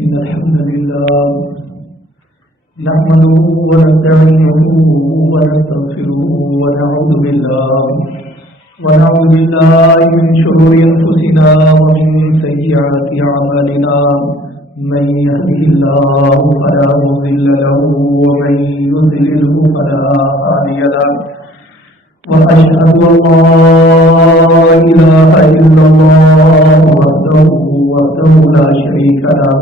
إن الحمد لله نحمده ونستعينه ونستغفره ونعوذ بالله من شرور أنفسنا ومن سيئات أعمالنا من يهده الله فلا مضل له ومن يضلله فلا هادي له وأشهد أن لا إله إلا الله وحده لا شريك له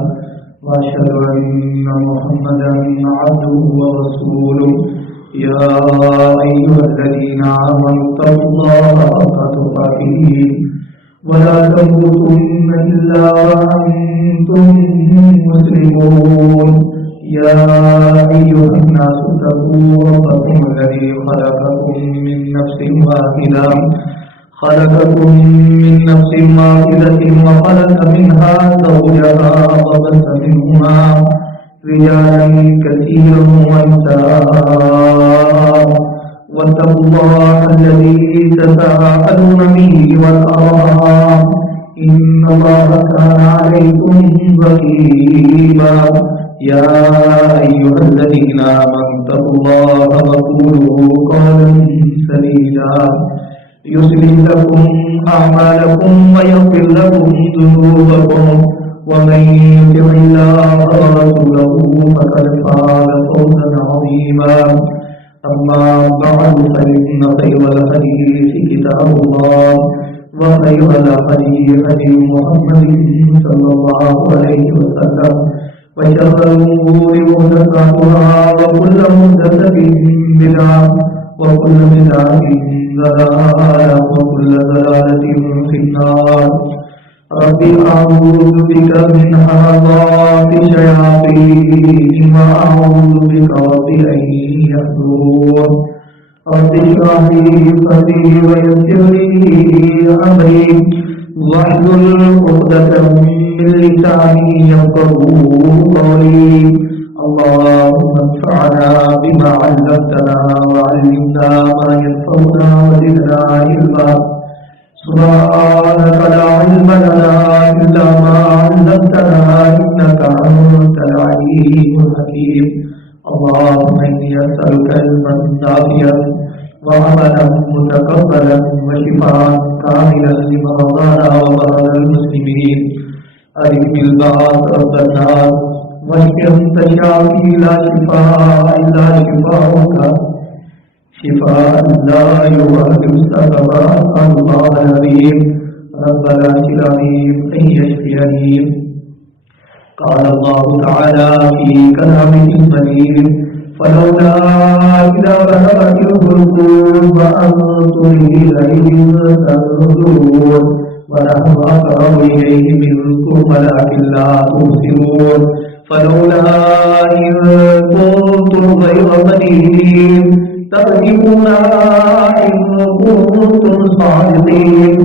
وأشهد أن محمدا عبده ورسوله يا أيها الذين آمنوا اتقوا الله حق تقاته ولا تموتن إلا وأنتم مسلمون يا أيها الناس اتقوا ربكم الذي خلقكم من نفس واحدة وخلق منها زوجها وبث منهما رجالا كثيرا ونساء واتقوا الله الذي تساءلون به والأرحام إن الله كان عليكم رقيبا يا أيها الذين آمنوا اتقوا الله وقولوا قولا سديدا يصلح لكم أعمالكم ويغفر لكم ذنوبكم ومن يطع الله ورسوله فقد فاز فوزا عظيما أما بعد فإن خير الحديث كتاب الله وخير الهدي هدي محمد صلى الله عليه وسلم وشر الأمور محدثاتها وكل محدثة بدعة وكل بدعة ضلالة وكل ضلالة في النار رب أعوذ بك من همزات الشياطين وأعوذ بك رب أن يحضرون رب اشرح لي صدري ويسر لي أمري واحلل عقدة من لساني يفقهوا قولي اللهم انفعنا بما علمتنا وعلمنا ما ينفعنا وزدنا علما سبحانك لا علم لنا إلا ما علمتنا إنك أنت العليم الحكيم اللهم إني أسألك علما نافعا وعملا متقبلا وشفاء كاملا لمرضانا ومرضى المسلمين أذهب البعث رب الناس واشف أنت الشافي لا شفاء إلا شفاءك شفاء لا يغادر سقما الله العظيم رب العرش العظيم أن يشفيني قال الله تعالى في كلامه المجيد فلولا إذا بلغت الحلقوم وأنتم إليه تنظرون ونحن أقرب إليه منكم ولكن لا تبصرون فلولا إن كنتم غير مدينين ترجمونها إن كنتم صادقين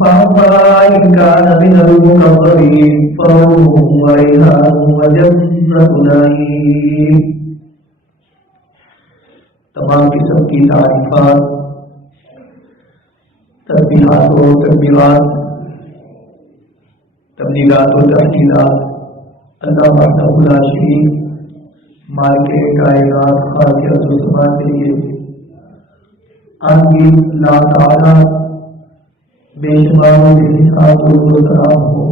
فأما إن كان من المكذبين فروح وريحان وجنة نعيم. تمام قسم کی تعریفات تسبیحات و تکبیرات تبلیغات و تحلیلات اللہ وحدہ لا شریک مالک کائنات خالق السماوات کے لیے ان کی لا تعالی بے شمار بے حساب و سلام ہو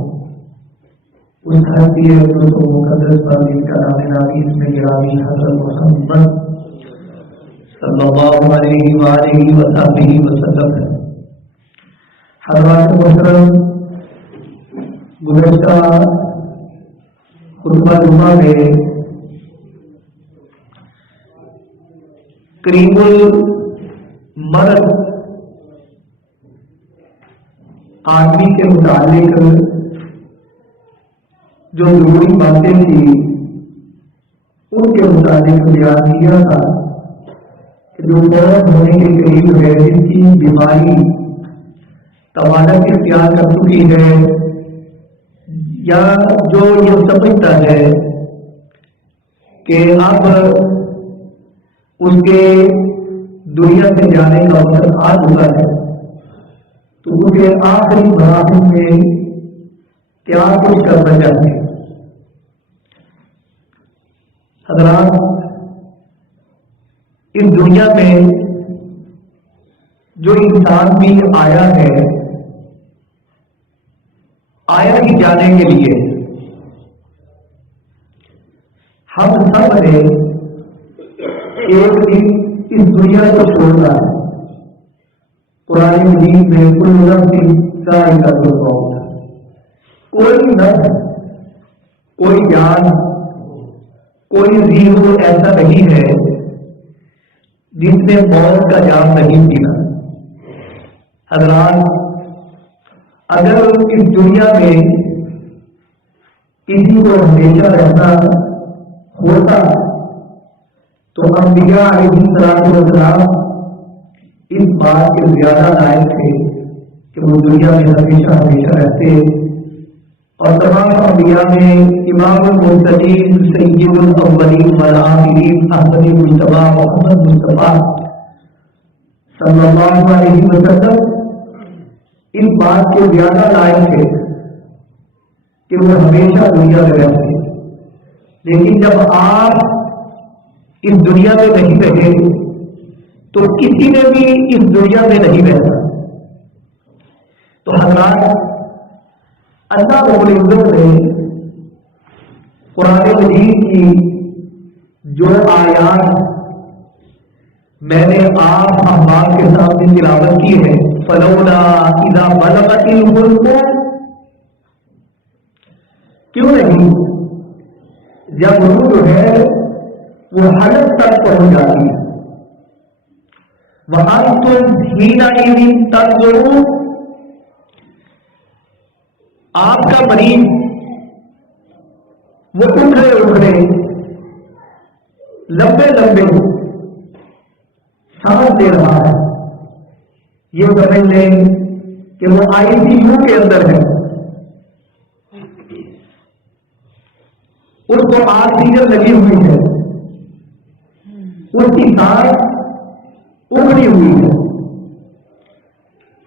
اس دھرتی اقدس و مقدس پر جن کا نام نبی میں گرامی حضرت محمد صلی اللہ علیہ وآلہ وصحبہ وسلم ہے. حضرات محترم، گزشتہ خطبہ جمعہ میں قریب المرض آدمی کے متعلق جو ضروری باتیں تھی ان کے متعلق بیان کیا تھا کہ جو فوت ہونے کے قریب ہے، جن کی بیماری طوالت اختیار کر چکی ہے یا جو یہ سمجھتا ہے کہ اب اس کے دنیا سے جانے کا وقت آ چکا ہے، تو اسے آخری مراحل میں کیا کچھ کرنا چاہیے. حضرات اس دنیا میں جو انسان بھی آیا ہے آیا ہی جانے کے لیے. ہم سب نے ایک دن اس دنیا کو چھوڑنا ہے. قرآن مجید میں کل نفس ذائقۃ الموت، کوئی نفس، کوئی جان، کوئی زیرو ایسا نہیں ہے جس نے موت کا جام نہیں پینا. حضرات اگر اس دنیا میں کسی کو ہمیشہ رہنا ہوتا تو انبیاء علیہ السلام اس بات کے زیادہ لائق تھے کہ وہ دنیا میں ہمیشہ ہمیشہ رہتے. اور تمام انبیاء میں امام المرسلین سید الاولین والآخرین احمد مجتبیٰ محمد مصطفیٰ صلی اللہ علیہ وسلم اس بات کے زیادہ لائق تھے کہ وہ ہمیشہ دنیا میں رہتے. لیکن جب آپ اس دنیا میں نہیں رہے تو کسی نے بھی اس دنیا میں نہیں رہنا. تو حضرات اللہ رب العزت نے قرآن مجید کی جو آیات میں نے آپ احباب کے سامنے تلاوت کی ہے، فلولا اذا بلغت الحلقوم، کیوں نہیں جب روح جو ہے وہ حلق تک پہنچ جاتی ہے، وَأَنْتُمْ حِينَئِذٍ تَنظُرُونَ، آپ کا مریض وہ اکھڑے لمبے لمبے سانس دے رہا ہے، یہ سمجھ لیں کہ وہ ICU کے اندر ہے، اس کو آکسیجن لگی ہوئی ہے، اس کی سانس اگڑی ہوئی ہے.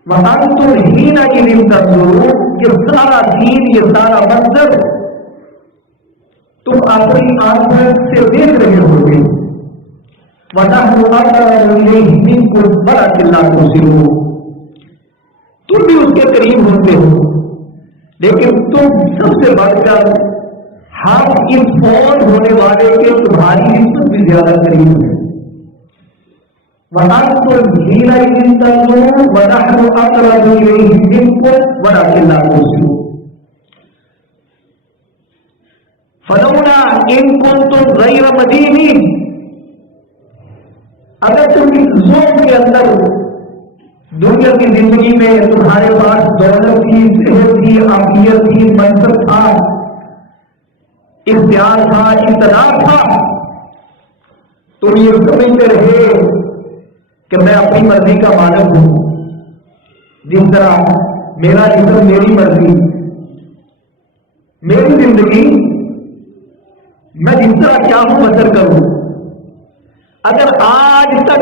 وَأَنْتُمْ حِينَئِذٍ تَنظُرُونَ، یہ سارا دین، یہ سارا منظر تم اپنی آنکھ سے دیکھ رہے ہو گے. وَنَحْنُ أَقْرَبُ إِلَيْهِ مِنكُمْ وَلَكِنْ لَا تُبْصِرُونَ، تم بھی اس کے قریب ہوتے ہو لیکن تم سب سے بڑھ کر ہم اس فوت ہونے والے کے تمہاری نسبت بھی زیادہ قریب ہیں. وَأَنْتُمْ حِينَئِذٍ تَنظُرُونَ وَنَحْنُ أَقْرَبُ إِلَيْهِ مِنكُمْ وَلَكِنْ لَا تُبْصِرُونَ. فَلَوْلَا إِن كُنتُمْ غَيْرَ مَدِينِينَ، اگر تم اس زوم کے اندر دنیا کی زندگی میں تمہارے پاس دولت تھی، صحت تھی، عافیت تھی، منصب تھا، اختیار تھا، اقتدار تھا، تم یہ سمجھتے رہے کہ میں اپنی مرضی کا مالک ہوں، جس طرح میرا جسم میری مرضی، میری زندگی میں جس طرح چاہوں بسر کروں. اگر آج تک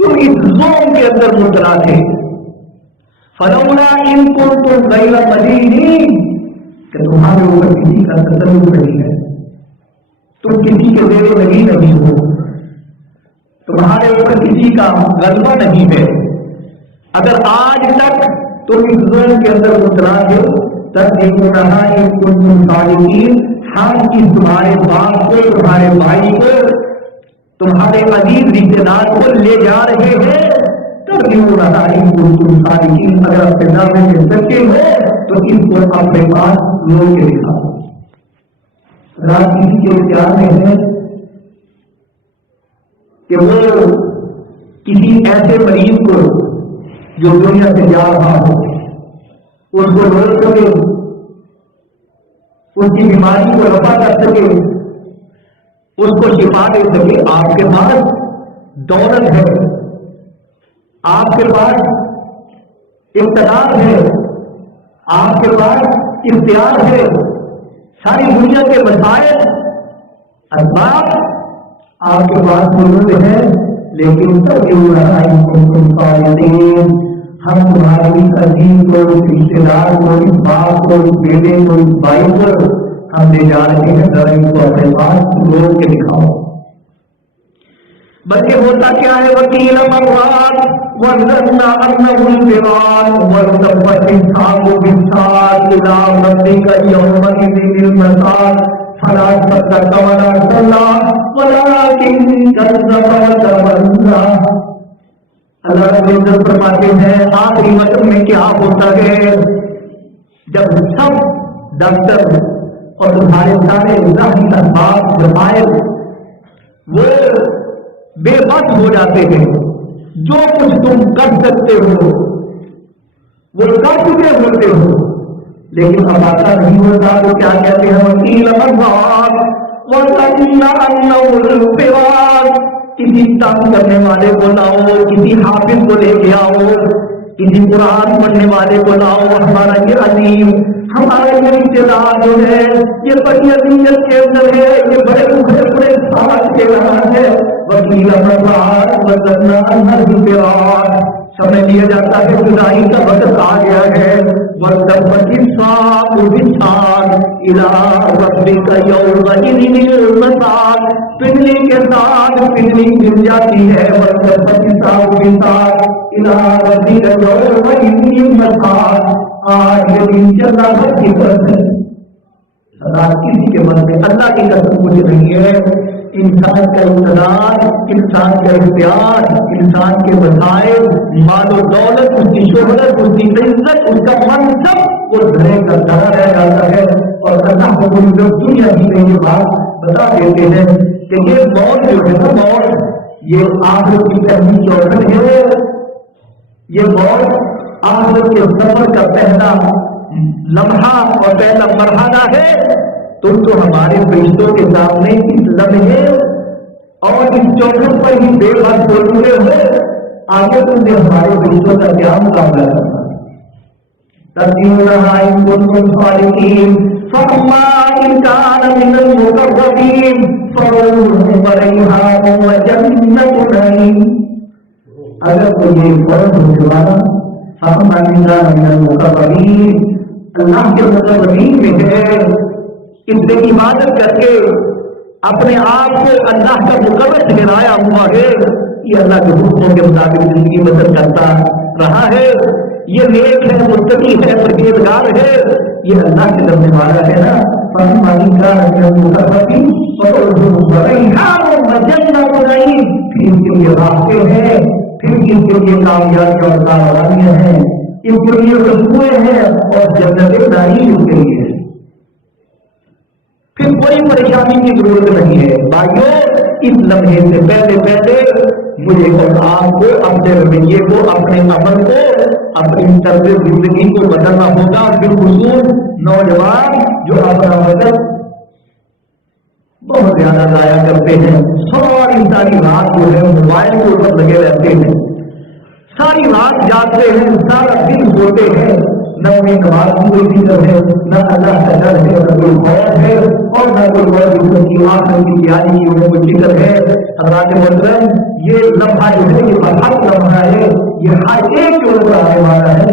تم اس زوم کے اندر مبتلا تھے، فلولا ان کنتم غیر مدینین، کہ تمہارے اوپر کسی کا تسلط نہیں ہے، تم کسی کے زیر لگی نہیں ہو، تمہارے اوپر کسی کا غلبہ نہیں ہے. اگر آج تک تم اس زوم کے اندر مبتلا ہو تب ہم اس تمہارے باپ کو، تمہارے بھائی کو، تمہارے عزیز رشتے دار کو لے جا رہے ہیں. تب تم صادقین، اگر اپنے دعوے میں سچے ہو تو اس کو اپنے پاس لوگ کے دکھاؤ. رات کسی کے اختیار میں ہے کہ وہ کسی ایسے مریض کو جو دنیا سے جا رہا ہو اس کو روک سکے، اس کی بیماری کو رفع کر سکے، اس کو شفا دے سکے. آپ کے پاس دولت ہے، آپ کے پاس اقتدار ہے، آپ کے پاس اختیار ہے، ساری دنیا کے وسائل اسباب آپ کے پاس موجود ہیں، لیکن ہم تمہاری عزیز کو، اس رشتے دار کو، اس باپ کو، اس بیٹے کو، اس بھائی کو ہم لے جا رہے ہیں ذرا ان کو اپنے پاس روک کے دکھاؤ. بلکہ ہوتا کیا ہے وکیل مرات وَظَنَّ أَنَّهُ الْفِرَاقُ وَالْتَفَّتِ السَّاقُ بِالسَّاقِ إِلَىٰ رَبِّكَ يَوْمَئِذٍ الْمَسَاقُ فَلَا صَدَّقَ وَلَا صَلَّىٰ وَلَٰكِن كَذَّبَ وَتَوَلَّىٰ. اللہ رب العزت فرماتے ہیں آخری وقت میں کیا ہوتا ہے جب سب ڈاکٹر اور تمہارے سارے ظاہری اسباب جمائل وہ بے بس ہو جاتے ہیں. جو کچھ تم کر سکتے ہو وہ کر چکے ہوتے ہو لیکن اب آتا نہیں ہوتا تو کیا کہتے ہیں وکیل مرات وَظَنَّ أَنَّهُ الْفِرَاقُ. کسی تنگ کرنے والے کو لاؤ, کسی حافظ کو لے کے آؤ, کسی قرآن پڑھنے والے کو لاؤ. ہمارا یہ عظیم ہمارا یہ رشتے دار جو ہے یہ بڑی عظیت کے اندر ہے, یہ بڑے بڑے ساتھ کے رہا ہے. وکیل مرات وَظَنَّ أَنَّهُ الْفِرَاقُ. سمجھ لیا جاتا ہے جدائی کا وقت آ گیا ہے. وَالْتَفَّتِ السَّاقُ بِالسَّاقِ إِلَىٰ رَبِّكَ يَوْمَئِذٍ الْمَسَاقُ. پنڈلی کے ساتھ پنڈلی مل جاتی ہے. وَالْتَفَّتِ السَّاقُ بِالسَّاقِ إِلَىٰ رَبِّكَ يَوْمَئِذٍ الْمَسَاقُ. آج یہ دن چل رہا ہے کی طرف ہے سدا کسی کے من میں اللہ کی قسم کچھ نہیں ہے. انسان کا اقتدار, انسان کا اختیار, انسان کے وسائل, مال و دولت, اس کی شہرت, اس کی عزت, اس کا منصب وہ دھرے کا دھرا رہ جاتا ہے. اور اللہ کو پوری دنیا ہی میں یہ بات بتا دیتے ہیں کہ یہ موت جو ہے نا موت یہ آخرت کی پہلی چوکھٹ ہے. یہ موت آخرت کے سفر کا پہلا لمحہ اور پہلا مرحلہ ہے. تم تو ہمارے فرشتوں کے سامنے اس لمحے اور اس چوکھٹ پر ہی بے بس ہو چکے ہو. آگے تم نے ہمارے فرشتوں کا کیا مقابلہ کرنا. تَرْجِعُونَهَا إِن كُنتُمْ صَادِقِينَ فَأَمَّا إِن كَانَ مِنَ الْمُقَرَّبِينَ فَرَوْحٌ وَرَيْحَانٌ وَجَنَّتُ نَعِيمٍ. اگر کوئی یہ فرض ہو چکا فَأَمَّا إِن كَانَ مِنَ الْمُقَرَّبِينَ اللہ کے مقربین میں ہے, اس نے عبادت کر کے اپنے آپ کو اللہ کا مقرر ٹھہرایا ہوا ہے. یہ اللہ کے حکموں کے مطابق زندگی بسر کرتا رہا ہے. یہ نیک ہے, متقی ہے, پرہیزگار ہے. یہ اللہ سے ڈرنے والا ہے نا. پھر اس کے لیے راستے ہیں, پھر اس کے لیے کامیابی اور کاروانیاں ہیں, اس کے لیے خوشبوئیں ہیں اور جنت نعیم اس کے لیے. پھر کوئی پریشانی کی ضرورت نہیں ہے. بھائیوں, اس لمحے سے پہلے مجھے اور آپ کو اپنے رویے کو, اپنے عمل کو, اپنی طرز زندگی کو بدلنا ہوگا. بالخصوص نوجوان جو اپنا وقت بہت زیادہ ضائع کرتے ہیں, ساری رات جو ہے موبائل کے اوپر لگے رہتے ہیں, ساری رات جاگتے ہیں, سارا دن سوتے ہیں. نہ کوئی نماز کی کوئی فکر ہے, نہ اللہ کا ڈر ہے, نہ کوئی خوف ہے, اور نہ کوئی کی آخر کی تیاری کی انہیں کوئی فکر ہے. حضرات محترم, یہ لمحہ جو ہے یہ بہت لمحہ ہے, یہ ہر ایک کے اوپر آنے والا ہے.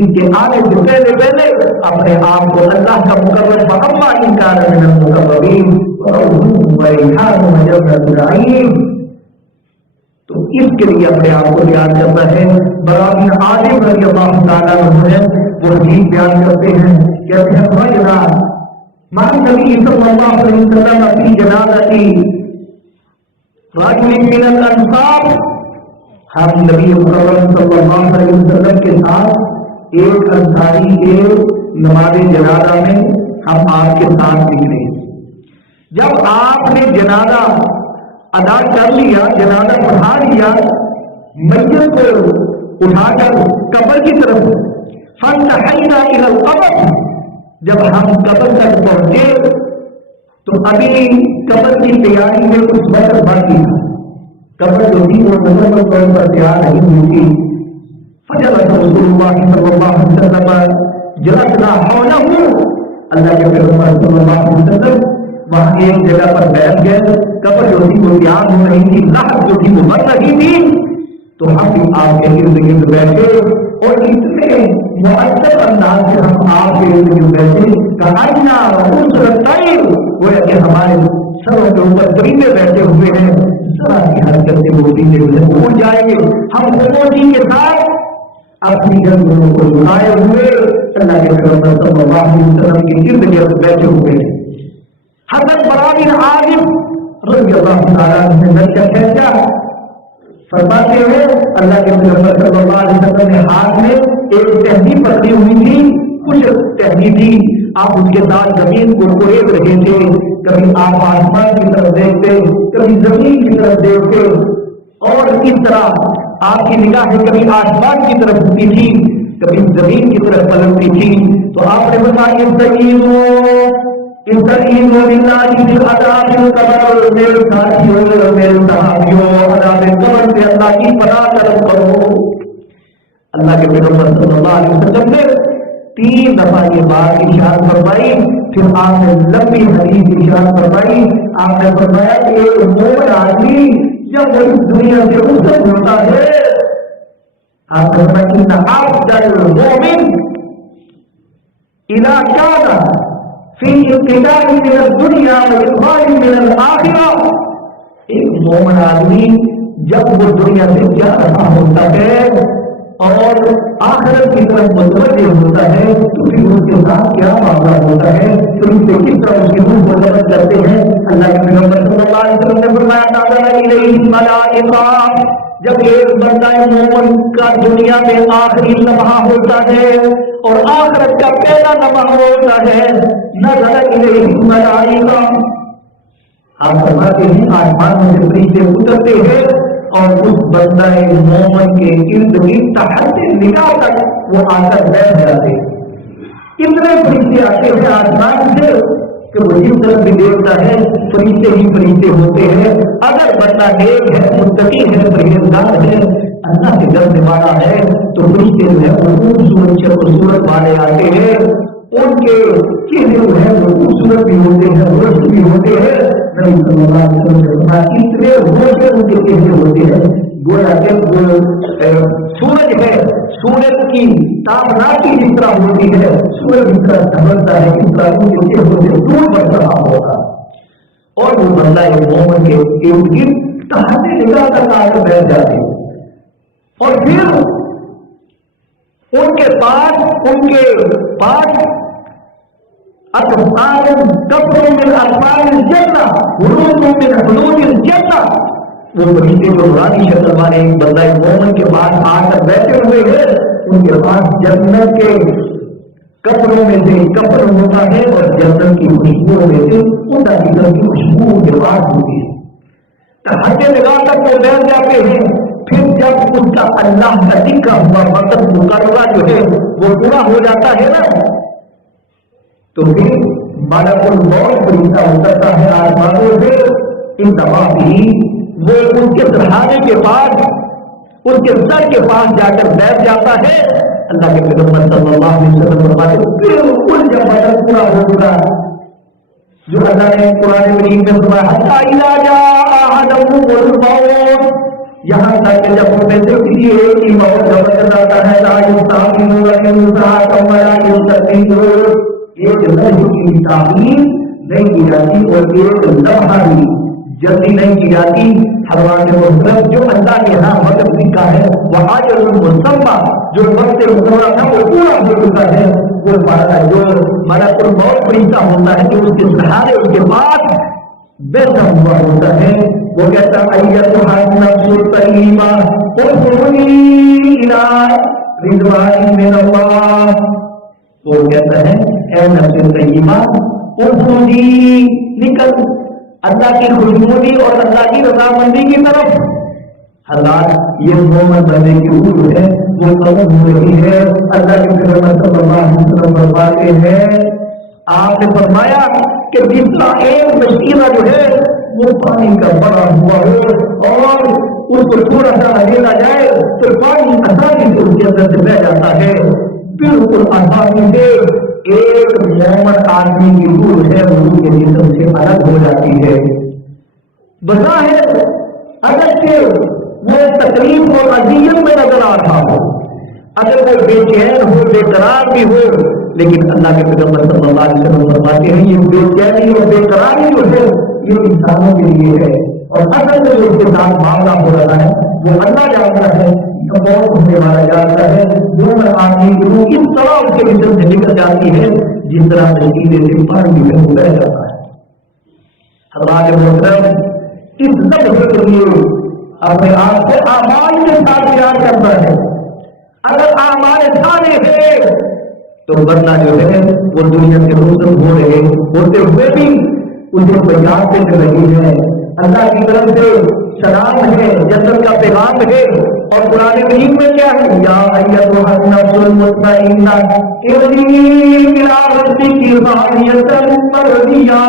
اس کے آنے سے پہلے اپنے آپ کو اللہ کا مقرر فَأَمَّا إِن كَانَ مِنَ الْمُقَرَّبِينَ فَرَوْحٌ وَرَيْحَانٌ وَجَنَّتُ نَعِيمٍ. تو اس کے لیے اپنے آپ کو تیار کرنا ہے. برابر عالم رضی اللہ تعالیٰ عنہ ہے, وہ حدیث بیان کرتے ہیں, کہتے ہیں وَجْنَا مَعَ النَّبِيِّ صَلَّى اللَّهُ عَلَيْهِ وَسَلَّمَ فِي جَنَازَةِ رَجُلٍ مِّنَ الْأَنصَارِ. ہم نبی مکرم صلی اللہ علیہ وسلم کے ساتھ ایک انصاری کے نماز جنازہ میں ہم آپ کے ساتھ نکلے. جب آپ نے جنازہ ادا کر لیا, جنازہ پڑھا لیا, میت کو اٹھا کر قبر کی طرف فانتہینا الی القبر, جب ہم قبر تک پہنچے تو ابھی قبر کی تیاری میں کچھ وقت باقی تھا. قبر جو تھی وہ مکمل طور پر تیار نہیں ہوئی تھی. فجلس رسول اللہ صلی اللہ علیہ وسلم جلسنا حولہ, اللہ کے پیغمبر صلی اللہ علیہ وسلم وہاں ایک جگہ پر بیٹھ گئے. قبر جو تھی وہ تیار ہو رہی تھی, لحد جو تھی وہ بن رہی تھی, تو ہم بھی آپ کے ارد گرد بیٹھے اور اتنے مؤثر انداز سے ہم آپ کے ارد گرد بیٹھے کہانیاں گویا کہ ہمارے سروں کے اوپر پرندے بیٹھے ہوئے ہیں، ذرا سی حرکت سے وہ پرندے اڑ جائیں گے، ہم خاموشی کے ساتھ اپنی گردنوں کو جھکائے ہوئے اللہ کے پیغمبر صلی اللہ علیہ وسلم کے ارد گرد بیٹھے ہوئے ہیں۔ حضرت برا بن عازب رضی اللہ تعالیٰ عنہ نے کیا کہا، فرماتے ہوئے اللہ کے پیغمبر صلی اللہ علیہ وسلم نے ہاتھ میں ایک ٹہنی پکڑی ہوئی تھی، کچھ ٹہنی تھی، آپ اس کے ساتھ زمین کو کورید رہے تھے، کبھی آپ آسمان کی طرف دیکھتے، کبھی زمین کی طرف دیکھتے، اور اس طرح آپ کی نگاہیں کبھی آسمان کی طرف ہوتی تھی، کبھی زمین کی طرف پلٹتی تھی، تو آپ نے بتایا میرے ساتھیوں میرے صحابیوں عذاب قبر سے اللہ کی پناہ طلب کرو۔ اللہ کے پیغمبر صلی اللہ علیہ وسلم نے 3 دفعہ یہ بات ارشاد فرمائی، پھر آپ نے لمبی حدیث ارشاد فرمائی۔ آپ نے فرمایا کہ ایک مومن آدمی جب وہ اس دنیا سے رخصت ہوتا ہے، آپ نے فرمایا کہ افضل المؤمن اذا كان فی انقطاع من الدنیا واقبال من الآخرہ، ایک مومن آدمی جب وہ دنیا سے جا رہا ہوتا ہے اور آخرت کی طرف متوجہ ہوتا ہے تو پھر اس کے ساتھ کیا معاملہ ہوتا ہے، پھر اس سے کس طرح اس کی روح کو ضبط کرتے ہیں۔ اللہ کے پیغمبر صلی اللہ علیہ وسلم نے فرمایا نازل الیہ الملائکہ، جب ایک بندہ مومن کا دنیا میں آخری لمحہ ہوتا ہے اور آخرت کا پہلا لمحہ ہوتا ہے، نزل الیہ الملائکہ، آپ فرماتے ہیں آسمان میں سے فرشتے اترتے ہیں اور اس بندہ مومن کے ارد گرد تحت نگاہ تک وہ آ کر بیٹھ جاتے ہیں۔ اتنے فرشتے آتے ہیں آسمان سے کہ وہ جس طرف بھی دیکھتا ہے فرشتے ہی فرشتے ہوتے ہیں۔ اگر بندہ نیک ہے، متقی ہے، پرہیزگار ہے، اللہ سے ڈرنے والا ہے تو فرشتے جو ہے وہ خوبصورت شکل صورت والے آتے ہیں، ان کے چہرے جو ہے وہ خوبصورت بھی ہوتے ہیں، روشن بھی ہوتے ہیں۔ نبی صلی اللہ علیہ وسلم نے فرمایا اتنے روشن ان کے چہرے ہوتے ہیں گویا کہ سورج ہے، سورج کی تابناکی جس طرح ہوتی ہے، سورج جس طرح چمکتا ہے اس طرح ان کے چہروں سے دور بڑھ رہا ہوگا، اور وہ بندہ ایک مومن کے ارد گرد تحت نگاہ تک آ کر بیٹھ جاتے ہیں، اور پھر ان کے پاس اطفال کفروں میں اطفال الجنہ حروف من حدود الجنہ، وہ فرشتے جو نورانی شکل والے ایک بندہ مومن کے پاس آ کر بیٹھے ہوئے ہیں، ان کے پاس جنت کے کپڑوں میں سے کپڑ ہوتا ہے اور جنت کی خوشبو میں سے خدا کی طرف کی خوشبو کے بعد ہوتی ہے، تحت نگاہ تک وہ بیٹھ جاتے ہیں۔ پھر جب اس کا اللہ کا لکھا ہوا وقت مقررہ جو ہے وہ پورا ہو جاتا ہے نا، تو پھر ملک الموت فرشتہ اترتا ہے آسمانوں سے، ان تمام بھی وہ ان کے سرحانے کے پاس، ان کے سر کے پاس جا کر بیٹھ جاتا ہے۔ اللہ کے پیغمبر صلی اللہ علیہ وسلم فرماتے بالکل جب وقت پورا ہو چکا جو اللہ نے قرآن مجید میں فرمایا حتی اذا جاء احدهم الموت، یہاں تک کہ جب ان میں سے کسی ایک کی موت جب جاتا ہے لا یستأخرون ساعة ولا یستقدمون، ایک لمحے کی تعمیر نہیں کی جاتی اور ایک لمحہ بھی جلدی نہیں کی جاتی۔ حضرات محترم جو اللہ کے ہاں وقت لکھا ہے وہ اجل مسمى، جو وقت مقررہ تھا وہ پورا ہو چکا ہے، وہ جو ملک الموت فرشتہ ہوتا ہے جو اس کے سہارے اس کے پاس بیٹھا ہوا ہوتا ہے، وہ کہتا ہے ایتھا النفس الطیبہ اخرجی الی رضوان من اللہ، وہ کہتا ہے اے نفس طیبہ اخرجی، نکل اللہ کی خوشنودی اور اللہ کی رضامندی کی طرف۔ حالات یہ مومن بننے کی روح ہے وہ قبول ہو رہی ہے۔ اللہ کے پیغمبر صلی اللہ علیہ وسلم فرماتے ہیں، آپ نے فرمایا کہ جس طرح ایک مشکلہ جو ہے وہ پانی کا بڑا ہوا ہو اور اس کو تھوڑا سا ہلا جائے تو پانی آسانی سے اس کے اندر سے بہ جاتا ہے، بالکل آسانی سے ایک مومن آدمی کی روح ہے وہ روح کے جسم سے الگ ہو جاتی ہے۔ بظاہر اگرچہ وہ تکلیف اور اذیت میں نظر آ رہا ہو، اگر وہ بے چین ہو بے قرار بھی ہو لیکن اللہ کے پیغمبر صلی اللہ علیہ وسلم فرماتے ہیں یہ بے چینی اور بے قراری جو ہے یہ انسانوں کے لیے ہے اور اصل میں جو اس کے ساتھ معاملہ ہو رہا ہے وہ اللہ جانتا ہے بہت ہونے والا جانتا ہے دونوں آدمی کی روح اس طرح اس کے بچوں سے نکل جاتی ہے جس طرح تشکیل سے پانی میں بہ جاتا ہے. حضرات محترم اس لفظ کے لیے اپنے آپ کو اعمال کے ساتھ پیار کرتا ہے. اگر اعمال صالح ہے تو بندہ جو ہے وہ دنیا سے رخصت ہو رہے ہوتے ہوئے بھی اسے پیار سے رہی ہے. اللہ کی طرف سے سلام ہے جنت کا پیغام ہے اور قرآن کریم میں کیا ہے یا ایھا النفس المطمئنہ ارجعی الی ربک راضیۃ مرضیہ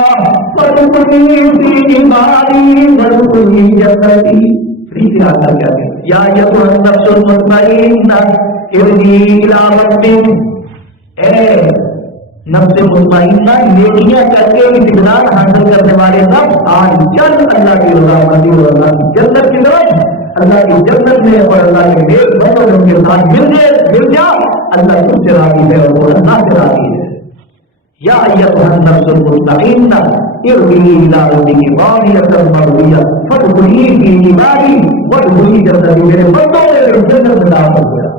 فادخلی فی عبادی وادخلی جنتی. پھر آتا کیا ہے یا ایھا النفس المطمئنہ ارجعی الی ربک. اے نفس مطمئنہ نیکیاں کر کے اطمینان حاصل کرنے والے نفس آج چل اللہ کی رضامندی اور اللہ کی جنت کی طرف. اللہ کی جنت میں اور اللہ کے نیک بندوں کے ساتھ مل جا. اللہ تم سے راضی ہے اور وہ اللہ سے راضی ہے. یا ایھا النفس المطمئنہ ارجعی الی ربک راضیۃ مرضیہ فادخلی فی عبادی وادخلی جنتی. میرے بندوں میں جنت میں داخل ہو جا.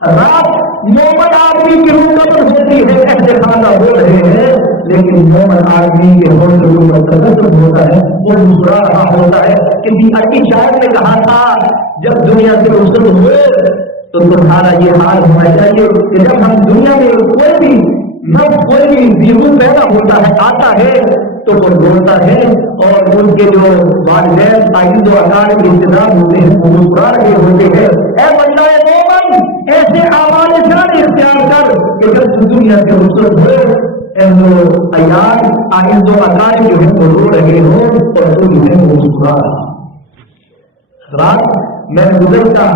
رات مومن آدمی کی روح قبر ہوتی ہے احتخانہ ہو رہے ہیں لیکن مومن آدمی کے ہوتے ہوئے تذکر ہوتا ہے وہ مسکرا رہا ہوتا ہے. کسی اچھی شاعر نے کہا تھا جب دنیا سے رخصت ہوئے تو تمہارا یہ حال ہونا چاہیے کہ جب ہم دنیا میں کوئی بھی نفس کوئی بھی بیرون پیدا ہوتا ہے آتا ہے تو وہ روتا ہے اور ان کے جو والدین آئند و اکار کے انتظام ہوتے ہیں وہ مسکرا رہے ہوتے ہیں. اے بندہ مومن ایسے آواز صالح اختیار کر کہ جب دنیا سے رخصت ہو ایار آئند و اکار جو ہے وہ رو رہے ہو اور تو جو ہے وہ مسکرا رہا. حضرات میں گزرتا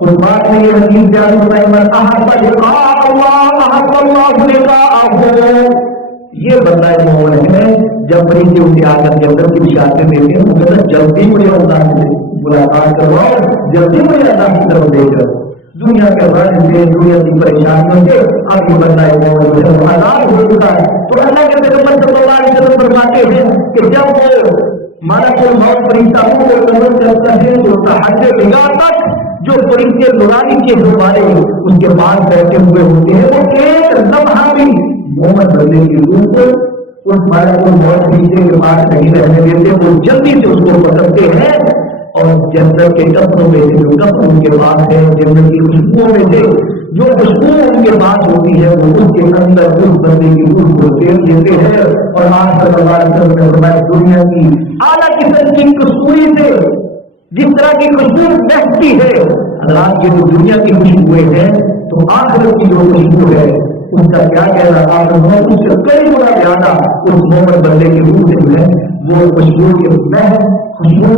قربان میں یہ حدیث بیان ہوتا ہے من احب لقاء اللہ احب اللہ لقاءہ. یہ بندہ مومن ہے جب فرشتے اسے آ کر جنت کی بشارتیں دیتے ہیں وہ کہتا ہے جلدی مجھے اللہ سے ملاقات کرواؤ جلدی مجھے اللہ کی طرف لے کر. دنیا کے رنج سے دنیا کی پریشانیوں سے اب یہ بندہ مومن ہے وہ آزاد ہو چکا ہے. تو اللہ کے پیغمبر صلی اللہ علیہ وسلم فرماتے ہیں کہ جب وہ ملک الموت فرشتہ کو قبول کرتا ہے تو تحت نگاہ تک جو فرشتے نورانی کے والے اس کے پاس بیٹھے ہوئے ہوتے ہیں وہ ایک لمحہ بھی مومن بندے کی روح کو اس ملک الموت فرشتے کے پاس نہیں رہنے دیتے. وہ جلدی سے اس کو پکڑتے ہیں اور جنت کے کپڑوں میں سے جو کپڑ ان کے پاس ہے جنت کی خوشبوؤں میں سے جو خوشبو ان کے پاس ہوتی ہے وہ اس کے اندر اس بندے کی روح کو پھیر دیتے ہیں. اور آج صلی اللہ علیہ وسلم نے فرمایا دنیا کی اعلیٰ قسم کی خوشبوئی سے جس طرح کی خوشبو بہتی ہے حضرات یہ جو دنیا کی خوشبوئیں ہیں تو آخرت کی جو خوشبو ہے اس کا کیا کہنا آخرت اس سے کئی گنا زیادہ اس مومن بندے کی روح سے جو ہے وہ خوشبو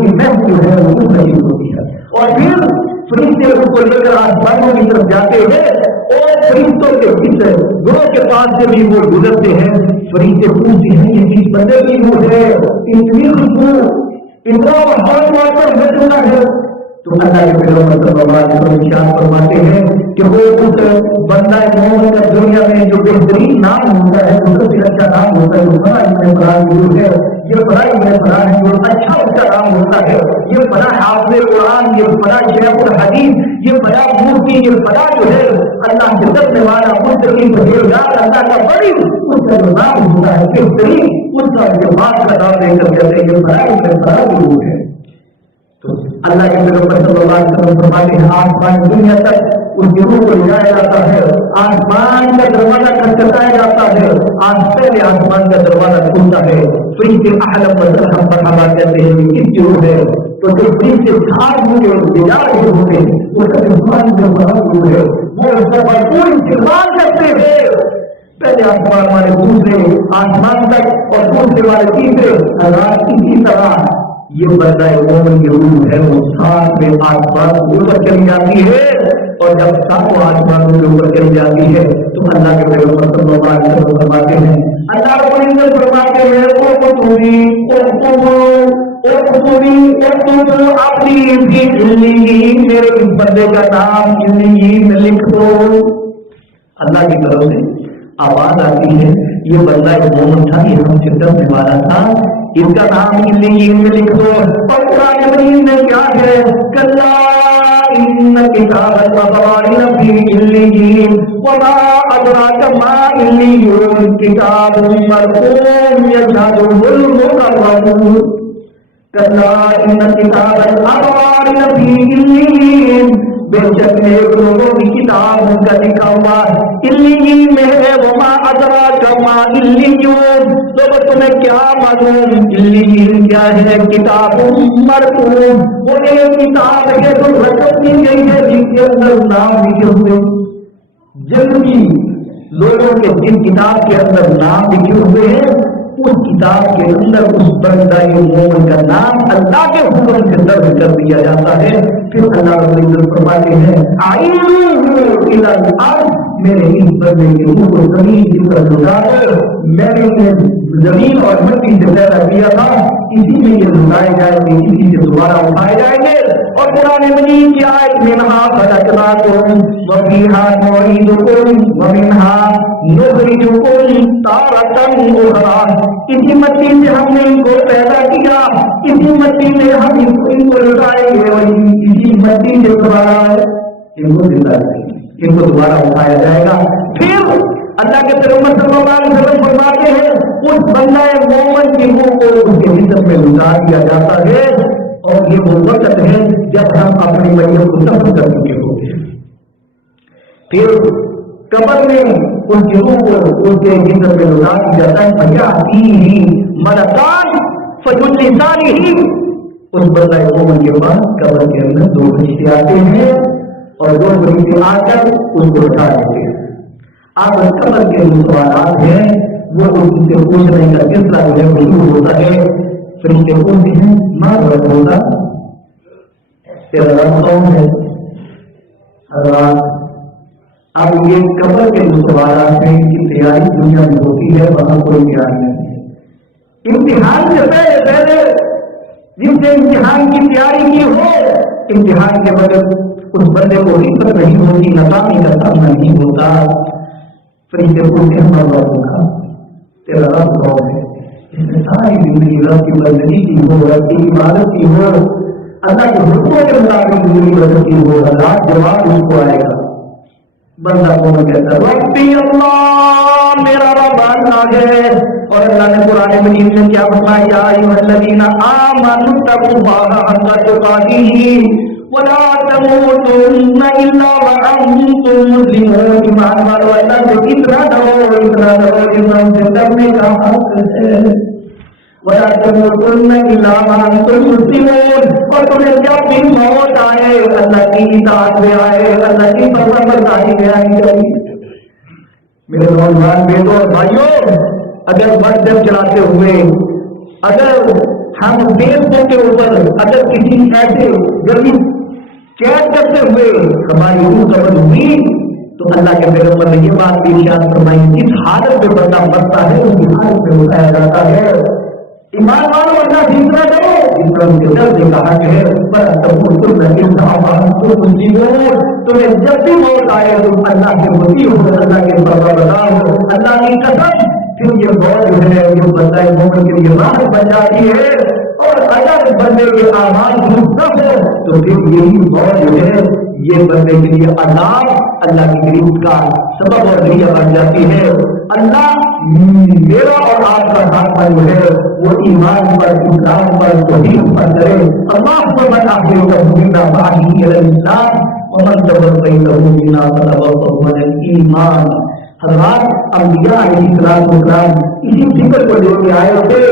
کی محض جو ہے وہ نہیں ہوتی ہے. اور پھر فرشتے اس کو لے کر آسمانوں کی طرف جاتے ہیں اور فرشتوں کے اس گروہ کے پاس سے بھی وہ گزرتے ہیں. فرشتے پوچھتے ہیں یہ چیز بندے کی روح ہے اتنی خوشبو اتنا ہر بات پر ہو چکا ہے. تو اللہ کے پیغمبر صلی اللہ علیہ وسلم ارشاد فرماتے ہیں کہ وہ اس بندہ مومن کا دنیا میں جو بہترین نام ہوتا ہے وہ سب سے اچھا نام ہوتا ہے وہ بڑا ابن فلان ضرور ہے یہ بڑا ابن فلان ہے جو اچھا اس کا نام ہوتا ہے یہ بڑا حافظ قرآن یہ بڑا شیخ الحدیث یہ بڑا مفتی یہ بڑا جو ہے اللہ سے ڈرنے والا مستقیم پرہیزگار اللہ کا بڑی اس کا جو نام ہوتا ہے بہترین اس کا جو بات کا نام لے کر کہتے ہیں یہ بڑا ابن فلان ضرور ہے. تو اللہ کے پیغمبر صلی اللہ علیہ وسلم فرماتے ہیں آسمان دنیا تک اس کی روح کو لے جایا جاتا ہے آسمان کا دروازہ کھٹکھٹایا جاتا ہے پہلے آسمان کا دروازہ کھلتا ہے فرشتے اعلم و مرحبا کہتے ہیں کس کی روح ہے تو جو فرشتے جھاڑ ہوئے بیدار ہوئے اس کا انسان جو بہت روح ہے وہ اس کا بھرپور استعمال کرتے ہیں. پہلے آسمان والے دوسرے آسمان تک اور دوسرے والے تیسرے حضرات اسی طرح یہ بندہ مومن کی روح ہے وہ ساتھ میں آسمان کے اوپر چلی جاتی ہے اور جب ساتوں آسمانوں کے اوپر چلی جاتی ہے تو اللہ کے پیغمبر صلی اللہ علیہ وسلم فرماتے ہیں اللہ رب العزت فرماتے ہیں او تمہیں او میرے اس بندے کا نام علیین میں لکھ دو. اللہ کی طرف سے آواز آتی ہے یہ بندہ ایک مومن تھا, یہ ہم سے ڈرنے والا تھا, اس کا نام علیین میں لکھ دو. اور قرآن مجید میں کیا ہے, کلا ان کتاب الابرار لفی علیین وما ادراک ما علیون کتاب مرقوم یشهده المقربون. کلا ان کتاب الابرار لفی علیین, بے شک ایک لوگوں کی کتاب ان کا لکھا ہوا علیین میں ہے. وما ادراک ما علیون, تو تمہیں کیا معلوم علیین کیا ہے؟ کتاب مرقوم, وہ ایک کتاب ہے جو رقم کی گئی ہے جس کے اندر نام لکھے ہوئے. جنگی لوگوں کے جن کتاب کے اندر نام لکھے ہوئے ہیں اس کتاب کے اندر اس بندہ مومن کا نام اللہ کے حکم سے درج کر دیا جاتا ہے. پھر اللہ رب العزت فرماتے ہیں میرے اس بندے کے روح کو زمین کی طرف لٹاؤ, میں نے زمین اور مٹی سے پیدا کیا تھا, اسی میں یہ لٹائے جائیں گے, اسی سے دوبارہ اٹھائے جائیں گے. اور قرآن مجید کی آیت منہا خلقناکم وفیہا نعیدکم ومنہا نخرجکم تارۃ اخری, اسی مٹی سے ہم نے ان کو پیدا کیا, اسی مٹی میں ہم ان کو لٹائیں گے اور اسی مٹی سے دوبارہ ان کو زندہ کریں گے, ان کو دوبارہ اٹھایا جائے گا. پھر اللہ کے پیغمبر صلی اللہ علیہ وسلم فرماتے ہیں اس بندہ مومن کی روح کو اس کے جسم میں لٹا دیا جاتا ہے, اور یہ وہ وقت ہے جب ہم اپنی میت کو دفن کر چکے ہوتے ہیں. پھر قبر میں اس کی روح کو اس کے جسم میں لٹا دیا جاتا ہے. فَيَأْتِيهِ مَلَكَانِ فَيُجْلِسَانِهِ, اس بندہ مومن کے بعد قبر کے اندر دو فرشتے آتے ہیں اور دو فرشتے آ کر اس کو اٹھا دیتے ہیں. آپ قبر کے جو سوالات ہیں وہ ان سے پوچھنے کا سلسلہ جو ہے وہ شروع ہوتا ہے. فرشتے پوچھتے ہیں ماں رب ہوتا, تیرا رب کون ہے؟ حضرات اب یہ قبر کے جو سوالات ہیں ان کی تیاری دنیا میں ہوتی ہے, وہاں کوئی تیاری نہیں ہے. امتحان سے پہلے جن سے امتحان کی تیاری کی ہو, امتحان کے بغیر اس بندے کو حکمت نہیں ہوتی, ناکامی کا سامنا نہیں ہوتا. فرشتے پوچھتے ہیں ماں رب ہوگا, تیرا رب کون ہے؟ اس نے ساری زندگی رب کی بندگی کی ہو, رب کی عبادت کی ہو, اللہ کے حکموں کے مطابق زندگی بدل کی ہو, اللہ جواب اس کو آئے گا. بندہ کون کہتا ہے ربی اللہ, میرا رب اللہ ہے. اور اللہ نے قرآن مجید میں کیا فرمایا, یا ایھا الذین آمنوا اتقوا اللہ حق تقاتہ ولا تموتن الا وانتم مسلمون. ایمان والو اللہ سے اتنا ڈرو ایمان سے ڈرنے کا حق ہے. ولا تموتن الا وانتم مسلمون, اور تمہیں جب بھی موت آئے اللہ کی اطاعت میں آئے, اللہ کی فرمانبرداری میں آئی چاہیے. میرے نوجوان بیٹوں اور بھائیوں, اگر بس جب چلاتے ہوئے اگر ہم دیشوں کے اوپر اگر کسی ایسے گرمی قید کرتے ہوئے ہماری روح قبض ہوئی تو اللہ کے پیغمبر نے یہ بات بھی ارشاد فرمائی, جس حالت میں بندہ مرتا ہے اس کی حالت میں اٹھایا جاتا ہے. ایمان والو اللہ سے اتنا ڈرو جتنا ان کے ڈر سے کہا کہ ہے تمہیں جب بھی موت آئے تم اللہ کے ولی ہو, اللہ کے فرمانبردار ہو, اللہ کی قسم. پھر یہ موت جو ہے یہ بندہ مومن کے لیے راہ بن جاتی ہے. اور اگر بندے کے اعمال درست نہ ہو تو پھر یہی موت جو ہے یہ بندے کے لیے عذاب, اللہ کی گریب کا سبب اور ذریعہ بن جاتی ہے. اللہ میرا اور آپ کا خاتمہ جو ہے وہ ایمان پر, اسلام پر, توحید پر کرے. اللہم من احییته منا فاحیہ علی الاسلام ومن توفیته منا فتوفہ علی الایمان. حضرات انبیاء علیہ السلام اسی فکر کو لے کے آئے تھے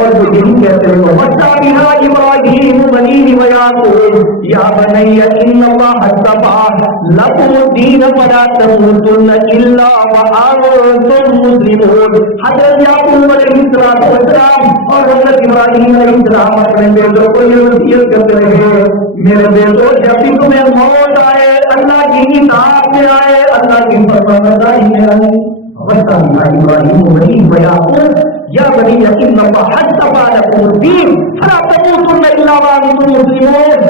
اور وہ یہی کہتے ہیں وَوَصَّى بِهَا إِبْرَاهِيمُ بَنِيهِ وَيَعْقُوبُ يَا بَنِيَّ إِنَّ اللَّهَ اصْطَفَىٰ لَكُمُ الدِّينَ فَلَا تَمُوتُنَّ إِلَّا وَأَنتُم مُّسْلِمُونَ. حضرت یعقوب علیہ السلام اور حضرت ابراہیم علیہ السلام اپنے بیٹوں کو یہ وصیت کرتے رہے, میرے بیٹو جب بھی تمہیں موت آئے اللہ کی اطاعت میں آئے, اللہ کی فرمانبرداری میں آئے. ابراہیم بنی ویعقوب, یا بنی ان اللہ اصطفی لکم الدین فلا تموتن الا وانتم مسلمون.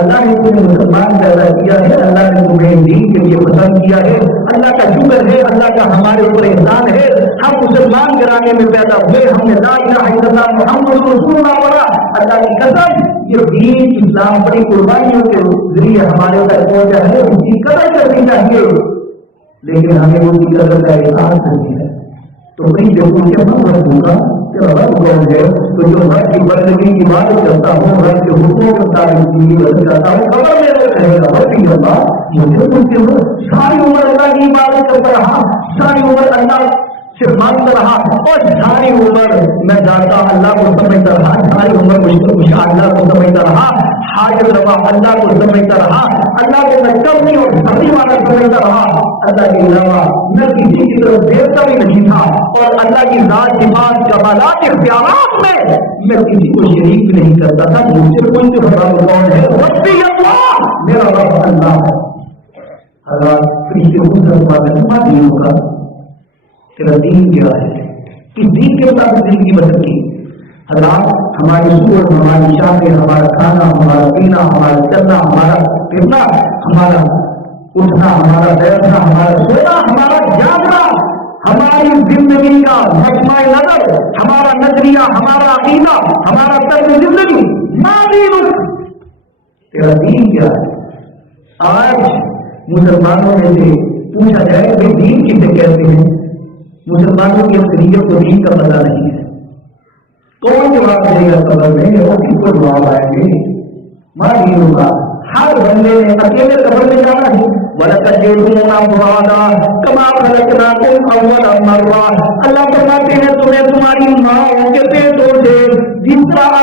اللہ نے تمہیں مسلمان پیدا کیا ہے, اللہ نے تمہیں دین کے لیے پسند کیا ہے, اللہ کا شکر ہے, اللہ کا ہمارے اوپر احسان ہے, ہم مسلمان گھرانے میں پیدا ہوئے, ہم نے لا الہ الا اللہ محمد رسول اللہ پڑھا. اللہ کی قسم یہ دین اسلام بڑی قربانیوں کے ذریعے ہمارے تک پہنچا ہے, اس کی قدر کرنی چاہیے, لیکن ہمیں اس کی قدر کا احساس نہیں ہے. تو بھائی جو ان کے مذہب ہوگا کہ رب کون ہے, تو جو رب کی بندگی کی عبادت کرتا ہوں, رب کے حکموں کے مطابق کی عبادت کرتا ہوں, خبر میں رہے گا ربی اللہ مجھے مجھے ساری عمر اللہ کی عبادت کرتا رہا, ساری عمر اللہ سے مانگتا رہا, اور ساری عمر میں جاتا اللہ کو سمجھتا رہا, ساری عمر مشکل کشا اللہ کو سمجھتا رہا, حاجت روا اللہ کو سمجھتا رہا, اللہ کو میں کمی اور سبھی والا سمجھتا رہا, اللہ کے علاوہ میں کسی کی طرف دیکھتا بھی نہیں تھا, اور اللہ کی ذات صفات کمالات اختیارات میں کسی کو شریک بھی نہیں کرتا تھا. مجھ سے کوئی تو رب کون ہے, ربی اللہ, میرا رب اللہ ہے. حضرات فرشتے مسلمان دین ہوگا تیرا دین کیا ہے, کس دین کے مطابق دین کی مدد کی. حضرات ہماری صورت, ہماری شادی, ہمارا کھانا, ہمارا پینا, ہمارا چلنا, ہمارا پھرنا, ہمارا اٹھنا, ہمارا بیٹھنا, ہمارا سونا, ہمارا جاگنا, ہماری زندگی کا مجمع نظر, ہمارا نظریہ, ہمارا عقیدہ, ہمارا طرز زندگی, ماں دین, تیرا دین کیا ہے. آج مسلمانوں میں سے پوچھا جائے کہ دین کسے کہتے ہیں, مسلمانوں کی اکثریت کو دین کا پتہ نہیں ہے. کون جواب دے گا قبر میں, وہ کس کو جواب آئیں گے. ماں دین ہوگا, ہر بندے نے اکیلے قبر میں جانا ہے. وَلَقَدْ جِئْتُمُونَا فُرَادَىٰ كَمَا خَلَقْنَاكُمْ أَوَّلَ مَرَّةٍ. اللہ فرماتے ہیں تمہیں تمہاری ماں کے پیٹوں سے جس طرح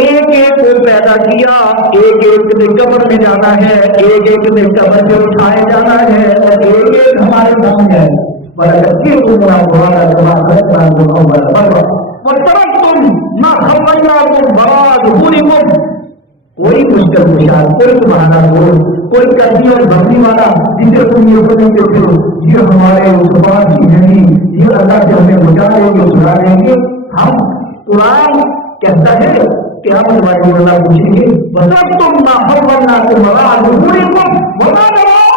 ایک ایک کو پیدا کیا, ایک ایک نے قبر میں جانا ہے, ایک ایک نے قبر سے اٹھائے جانا ہے, اور ایک ایک ہمارے سامنے ہے. وَلَقَدْ جِئْتُمُونَا فُرَادَىٰ كَمَا خَلَقْنَاكُمْ أَوَّلَ مَرَّةٍ وَتَرَكْتُم مَّا خَوَّلْنَاكُمْ وَرَاءَ ظُهُورِكُمْ. کوئی مشکل کشا, کوئی تمہارا دوست, کوئی کرنی اور بھرنی والا جسے تم یہ سمجھتے تھے یہ ہمارے اتفاق کی نہیں, یہ اللہ سے ہمیں بچا لیں گے, چھڑا لیں گے. ہم قرآن کہتا ہے کہ ہم ہماری اللہ پوچھیں گے وَتَرَكْتُم مَّا خَوَّلْنَاكُمْ وَرَاءَ ظُهُورِكُمْ وَمَا نَرَىٰ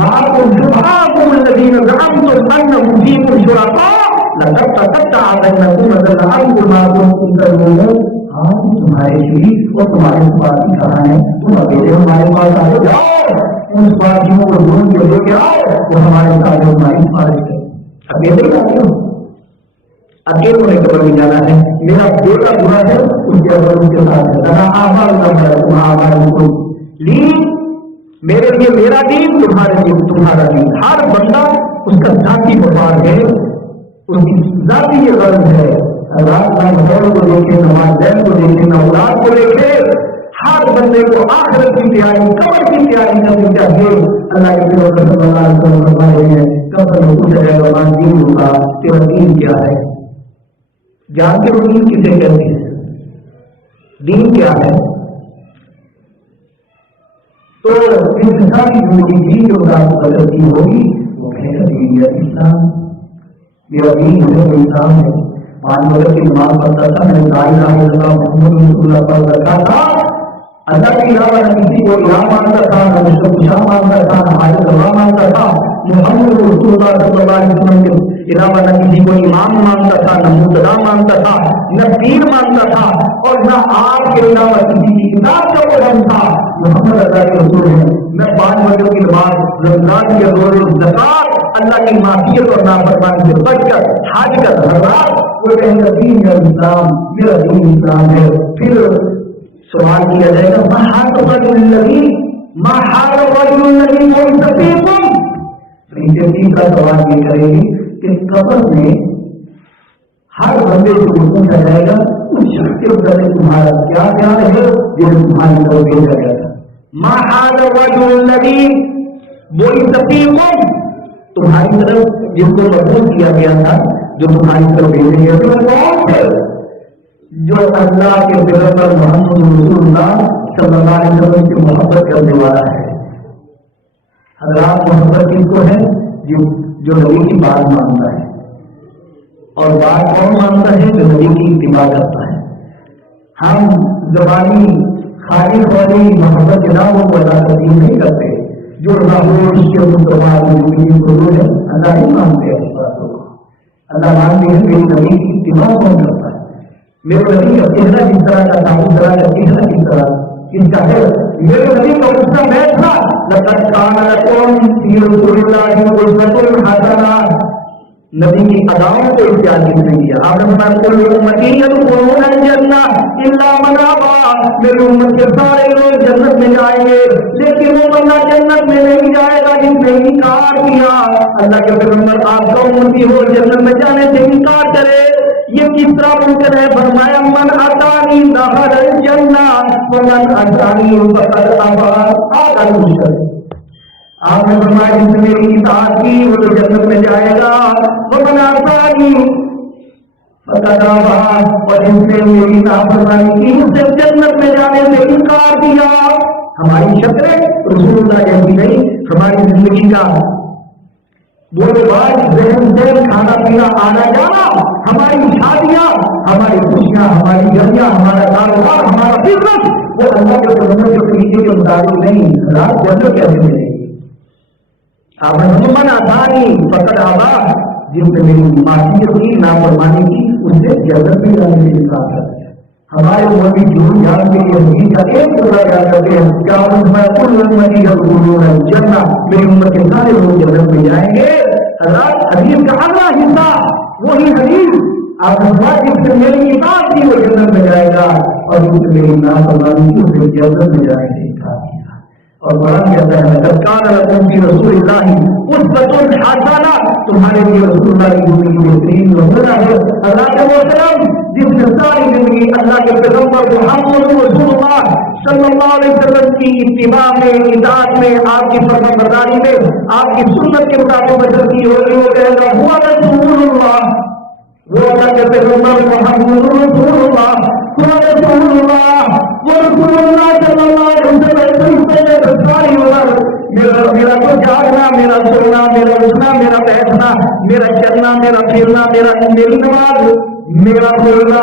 مَعَكُمْ شُفَعَاءَكُمُ الَّذِينَ زَعَمْتُمْ أَنَّهُمْ فِيكُمْ شُرَكَاءُ لَقَدْ تَقَطَّعَ بَيْنَكُمْ وَضَلَّ عَنكُم مَّا كُنتُمْ تَزْعُمُونَ. ہم تمہارے شریک اور تمہارے سپاہی کہاں ہیں, تم اکیلے ہمارے پاس آ جاؤ, ان سپاہیوں کو ڈھونڈ کے لے کے آؤ, وہ ہمارے ساتھ ہماری سفارش کریں. اکیلے جاتے ہو, اکیلے نے قبر میں جانا ہے. میرا بیٹا برا ہے, اس کے قبر اس کے ساتھ ہے. ذرا آباد کا ہے, تم آباد کو لی, میرے لیے میرا دین, تمہارے لیے تمہارا دین. ہر بندہ اس کا ذاتی مفاد ہے, اس کی ذاتی یہ غرض ہے. رات نہ گھر کو دیکھے, نہ والدین کو دیکھے, نہ اولاد کو دیکھے. ہر بندے کو آخرت کی تیاری, قبر کی تیاری کرنی چاہیے. اللہ کے پیغمبر صلی اللہ علیہ وسلم فرما رہے ہیں قبر میں پوچھا جائے گا ماں دین ہوگا, تیرا دین کیا ہے. جانتے ہو دین کسے کہتے ہیں, دین کیا ہے؟ تو اس ساری زندگی کی جو رات بدل کی ہوگی وہ کہے گا دین یا اسلام. میرا دین ہے وہ اسلام ہے. 5 وقت کی نماز پڑھتا تھا, میں لا الہ الا اللہ محمد رسول اللہ پڑھ رکھا تھا. اللہ کے علاوہ نہ کسی کو الہ مانتا تھا, نہ مشکل کشا مانتا تھا, نہ حاجت روا مانتا تھا. محمد رسول اللہ صلی اللہ علیہ وسلم کے علاوہ نہ کسی کو امام مانتا تھا, نہ مرتضیٰ مانتا تھا, نہ پیر مانتا تھا, اور نہ آپ کے علاوہ کسی کی کتاب کا علم تھا. محمد اللہ کے رسول ہیں. میں 5 وقت کی نماز, رمضان کے روزے, زکات, اللہ کی معصیت اور نافرمانی سے بچ کر حج کر ہر رات وہ کہیں گا دین ہے اسلام, میرا دین اسلام ہے. پھر سوال کیا جائے گا ما حال الرجل الذی بعث فیکم. فرشتے کا سوال یہ کرے گی کہ قبر میں ہر بندے سے پوچھا جائے گا اس شخص کے بارے تمہارا کیا خیال ہے جو تمہاری طرف بھیجا گیا تھا. ما حال الرجل الذی بعث فیکم, تمہاری طرف جس کو مبعوث کیا گیا تھا, جو تمہاری طرف بھیجے گئے تھے, وہ کون تھے؟ جو اللہ کے پیغمبر محمد رسول اللہ صلی اللہ علیہ وسلم سے محبت کرنے والا ہے. حضرات محبت کس کو ہے؟ جو نبی کی بات مانتا ہے. اور بات کون مانتا ہے جو نبی کی اتباع کرتا ہے. ہم زبانی خالی خالی محبت کے ناموں کو ادا تسلیم نہیں کرتے. جو راہوش کے متبادل زندگی کو جو ہے اللہ نہیں مانتے ہیں. اس باتوں کو اللہ مانتے ہیں میری نبی کی اتباع کون کرتا ہے. میرے نبی کا چہرہ کس طرح کا تھا، اس طرح کا چہرہ کس طرح کس کا ہے. میرے نبی کا اس کا بیت تھا لقد کان لکم فی رسول اللہ اسوۃ حسنہ. نبی کی اداؤں کو اختیار کس نے دیا. آپ نے فرمایا کل امتی یدخلون الجنہ الا من ابا. میری امت کے سارے لوگ جنت میں جائیں گے لیکن وہ بندہ جنت میں نہیں جائے گا جس نے انکار کیا. اللہ کے پیغمبر آپ کا امتی ہو جنت میں جانے سے انکار کرے، یہ کس طرح ممکن ہے؟ فرمایا من اتانی دخل الجنہ ومن اتانی فقد ابا. آج المشرک آپ نے فرمایا جس نے میری اطاعت کی وہ تو جنت میں جائے گا. ومن عصانی فقد ابا، اور جس نے میری نافرمانی کی اسے جنت میں جانے سے انکار کیا. ہماری شکلیں رسول اللہ جیسی نہیں. ہماری زندگی کا بولے باز ذہن سے کھانا پینا آنا جانا، ہماری شادیاں، ہماری خوشیاں، ہماری گھریاں، ہمارا کاروبار، ہمارا بزنس وہ اللہ کے پیغمبر کے طریقے کے مطابق نہیں. رات جنت کیسے ملے گی؟ آپ نے من آسانی فقط آبا، جس نے میری معصیت کی نافرمانی کی اس سے جنت میں جانے سے انکار کر دیا. ہمارے مولوی جھوٹ جان کے لیے حدیث کا ایک ٹکڑا بیان کرتے ہیں کیا کل امتی یدخلون الجنہ، میری امت کے سارے لوگ جنت میں جائیں گے. حضرات حدیث کا اگلا حصہ وہی حدیث آپ نے فرمایا جس سے میری اطاعت کی وہ جنت میں جائے گا اور جس سے میری نافرمانی کی اسے جنت میں جانے سے انکار کیا. اور قرآن کہتا ہے لقد کان لکم فی رسول اللہ اسوۃ حسنہ، تمہارے لیے رسول اللہ کی زندگی بہترین نمونہ ہے. اللہ کے محترم جس نے ساری زندگی اللہ کے پیغمبر محمد رسول اللہ صلی اللہ علیہ وسلم کی اتباع میں، اطاعت میں، آپ کی فرمانبرداری میں، آپ کی سنت کے مطابق بسر کی ہوگی، وہ کہے گا ہوا رسول اللہ، وہ اللہ کے پیغمبر محمد رسول اللہ، ہوا رسول اللہ، وہ رسول اللہ صلی اللہ علیہ وسلم. ساری عمر میرا تو جاگنا، میرا سونا، میرا اٹھنا، میرا بیٹھنا، میرا چلنا، میرا پھرنا، میری نماز، میرا بولنا،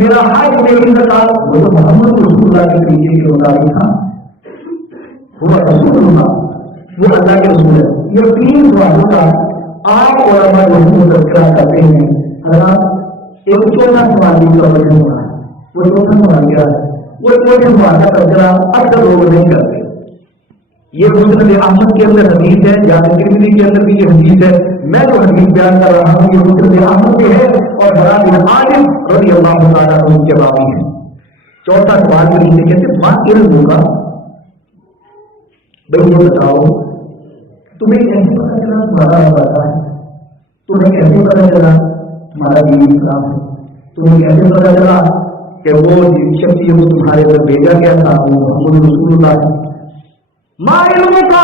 میرا حج، میری زکات وہ تو محمد رسول اللہ کے طریقے کے مطابق تھا. وہ رسول اللہ، وہ اللہ کے رسول ہے. یہ تین باتوں کا آپ علماء جو تذکرہ کرتے ہیں. حضرات ایک چوتھا سوال بھی کا وجہ ہوا ہے. وہ چوتھا سوال کیا ہے؟ وہ چوتھے سوال کا تذکرہ اکثر لوگ نہیں کرتے. یہ مسند احمد کے اندر حدیث ہے، جامع ترمذی کے اندر بھی یہ حدیث ہے. میں جو حدیث بیان کر رہا ہوں یہ مسند احمد کے ہے اور برا بن عازب رضی اللہ تعالیٰ عنہ کے راوی ہے. چوتھا سوال کے نیچے کہتے ماں علم ہوگا. بھائی یہ بتاؤ تمہیں کیسے پتا چلا تمہارا رب ہے؟ تمہیں کیسے پتا چلا تمہارا دین اسلام ہے؟ تمہیں کیسے پتا چلا کہ وہ شخصیت جو تمہارے پر بھیجا گیا تھا وہ محمد رسول اللہ ہے؟ ماں علم کا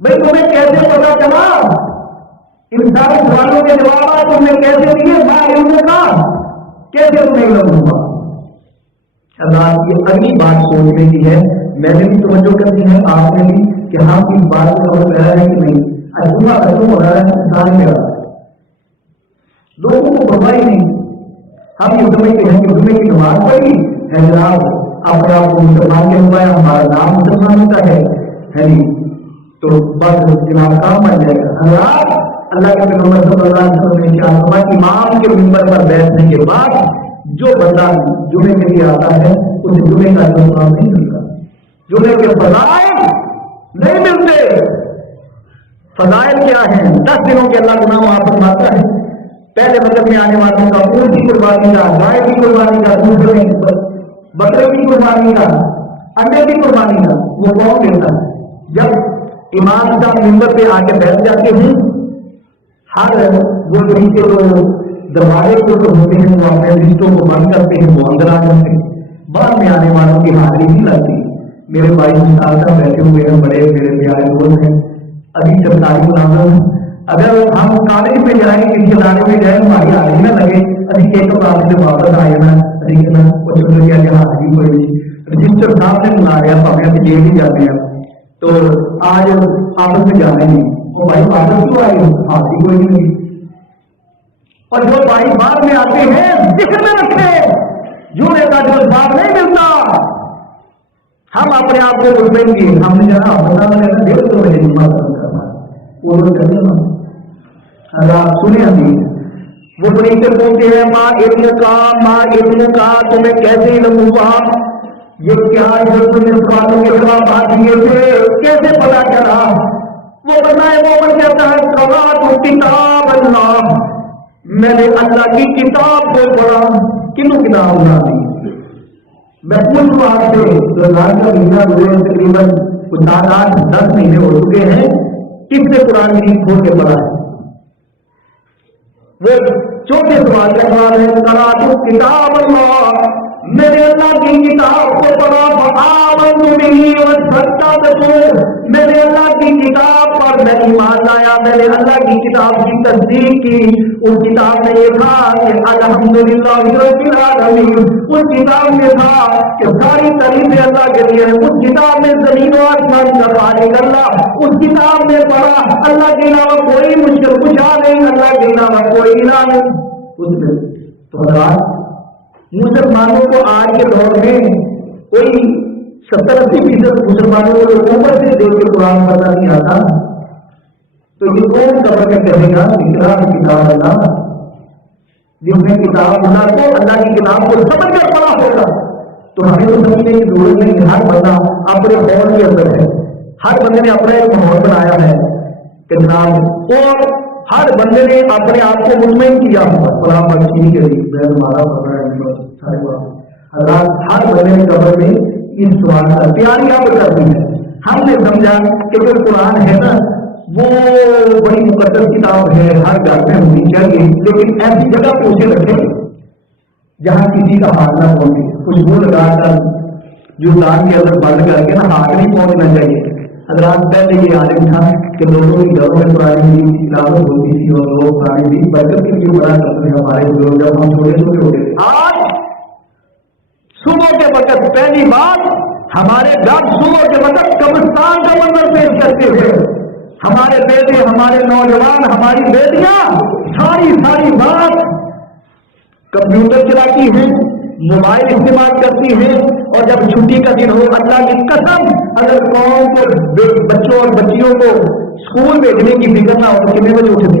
بھائی تمہیں کیسے پتا چلا؟ ان سارے سوالوں کے جوابات تم نے کیسے دیے؟ ماں علم کا کیسے تمہیں علم ہوا؟ اللہ یہ اگلی بات سوچنے کی ہے. میں نے بھی توجہ کرنی ہے، آپ نے بھی، کہ ہم اس بات کو سمجھ رہا ہے کہ نہیں. اجمہ ختم ہو رہا ہے انسان میں لوگوں کو پرواہ نہیں. ہم یہ سمجھتے ہیں کہ جمعے کی نماز پڑھی ہے جناب اپنے آپ کو مسلمان کے ہوا ہے، ہمارا نام مسلمان ہوتا ہے تو بس جناب کام بن جائے گا. حضرات اللہ کے پیغمبر صلی اللہ علیہ وسلم نے کیا فرمایا؟ امام کے منبر پر بیٹھنے کے بعد جو بندہ جمعے کے لیے آتا ہے اسے جمعے کا انتظام نہیں ملتا. جمعے کے فضائل نہیں ملتے. فضائل کیا ہیں؟ 10 دنوں کے اللہ گناہ معاف فرماتا ہے. پہلے مطلب میں آنے والوں کا اونٹ کی قربانی کا، گائے کی قربانی کا، دوسرے بکرے کی قربانی کا، انڈے کی قربانی کا وہ کون دیتا ہے؟ جب امام صاحب منبر پہ آ کے بیٹھ جاتے ہیں ہر وہ طریقے جو دروازے کو ہوتے ہیں وہ اپنے رشتوں کو بند کرتے ہیں، وہ اندر آ جاتے ہیں. بعد میں آنے والوں کی حاضری نہیں لگتی. میرے بھائی مثال کا بیٹھے ہوئے ہیں، بڑے میرے پیارے دوست ہیں، ابھی سرکاری ملازم. اگر ہم کالج میں جائیں کسی ادارے میں جائیں ہماری حاضری نہ لگے ابھی ایک کلاس سے واپس آئے نا حاضری پڑی رجسٹر صاحب نے بنا رہا تو ہمیں لے بھی جاتے ہیں تو آج آپس میں جانے نہیں وہ بھائی واپس کیوں آئے حاضری کوئی نہیں. اور جو بھائی بعد میں آتے ہیں ذکر میں رکھے، جوڑے کا جو بات نہیں ملتا، ہم اپنے آپ کو بولیں گے ہم نے جانا بتا دینا دیر تو مجھے جمع کرنا وہ لوگ کہتے ہیں اللہ سنے ہمیں وہ بڑی سے پوچھتے ہیں ماں علم کا تمہیں کیسے علم ہوا، یہ کیا جو تم نے سوالوں کے جواب دیے تھے کیسے پتا چلا؟ وہ بتائے وہ کہتا ہے قرأت کتاب اللہ، میں نے اللہ کی کتاب کو پڑھا۔ کنوں کتاب بنا دی؟ میں کچھ بات سے رمضان کا مہینہ گزرے تقریباً 7-8-10 مہینے ہو چکے ہیں، کس نے قرآن شریف کھول کے پڑھا ہے؟ وہ چوتھے سوال کا سوال ہے قرأت کتاب اللہ، میں نے اللہ کی کتاب کو پڑھا، فآمنت بہ وصدقت، میں نے اللہ کی کتاب پر میں ایمان لایا، میں نے اللہ کی کتاب کی تصدیق کی۔ اس کتاب میں یہ تھا کہ الحمدللہ رب العالمین، اس کتاب میں تھا کہ ساری تعریفیں اللہ کے لیے ہیں، اس کتاب میں زمین و آسمان کا خالق اللہ، اس کتاب میں پڑھا اللہ کے علاوہ کوئی مشکل کشا نہیں، اللہ کے علاوہ کوئی الہ نہیں۔ اس میں تو حضرات مسلمانوں کو آج کے دور میں کوئی 70-80% مسلمانوں کو اوپر سے دیکھ کے قرآن پتہ نہیں آتا، تو یہ کون قبر میں کہے گا اقرا کتاب اللہ، جس نے کتاب اللہ کو اللہ کی کتاب کو سمجھ کر پڑھا ہوگا۔ تو ہمیں تو سمجھنے کی ضرورت نہیں کہ ہر بندہ اپنے ماحول کے اندر ہے، ہر بندے نے اپنا ایک ماحول بنایا ہے کہ جناب، اور ہر بندے نے اپنے آپ کو مطمئن کیا ہوا فلاں بچی کے لیے ہمارا حضرات ہر بندے نے قبر میں اس سوال کا تیاری آپ کرتی ہے۔ ہم نے سمجھا کہ جو قرآن ہے نا وہ بڑی مقدس کتاب ہے، ہر گھر میں ہونی چاہیے، لیکن ایسی جگہ پہ اسے رکھے جہاں کسی کا ہاتھ نہ پہنچے، خوشبو لگا کر جو دان کے اندر بند کر کے نا ہاتھ نہیں پہنچنا چاہیے۔ حضرات پہلے یہ عالم تھا کہ لوگوں کی گھروں میں پرانی تلاوت ہوتی تھی اور لوگ پرانی بھی برکت کے لیے بڑا کرتے ہیں ہمارے لوگ جب ہم چھوٹے چھوٹے ہوتے تھے۔ آج صبح کے وقت پہلی بات ہمارے گھر صبح کے وقت قبرستان کا منظر پیش کرتے ہیں، ہمارے بیٹے ہمارے نوجوان ہماری بیٹیاں ساری بات کمپیوٹر چلاتی ہیں، موبائل استعمال کرتی ہیں، اور جب چھٹی کا دن ہو اللہ کی قسم اگر قوم کو بچوں اور بچیوں کو اسکول بھیجنے کی فکر نہ ہو تو کتنے بجے اٹھتے؟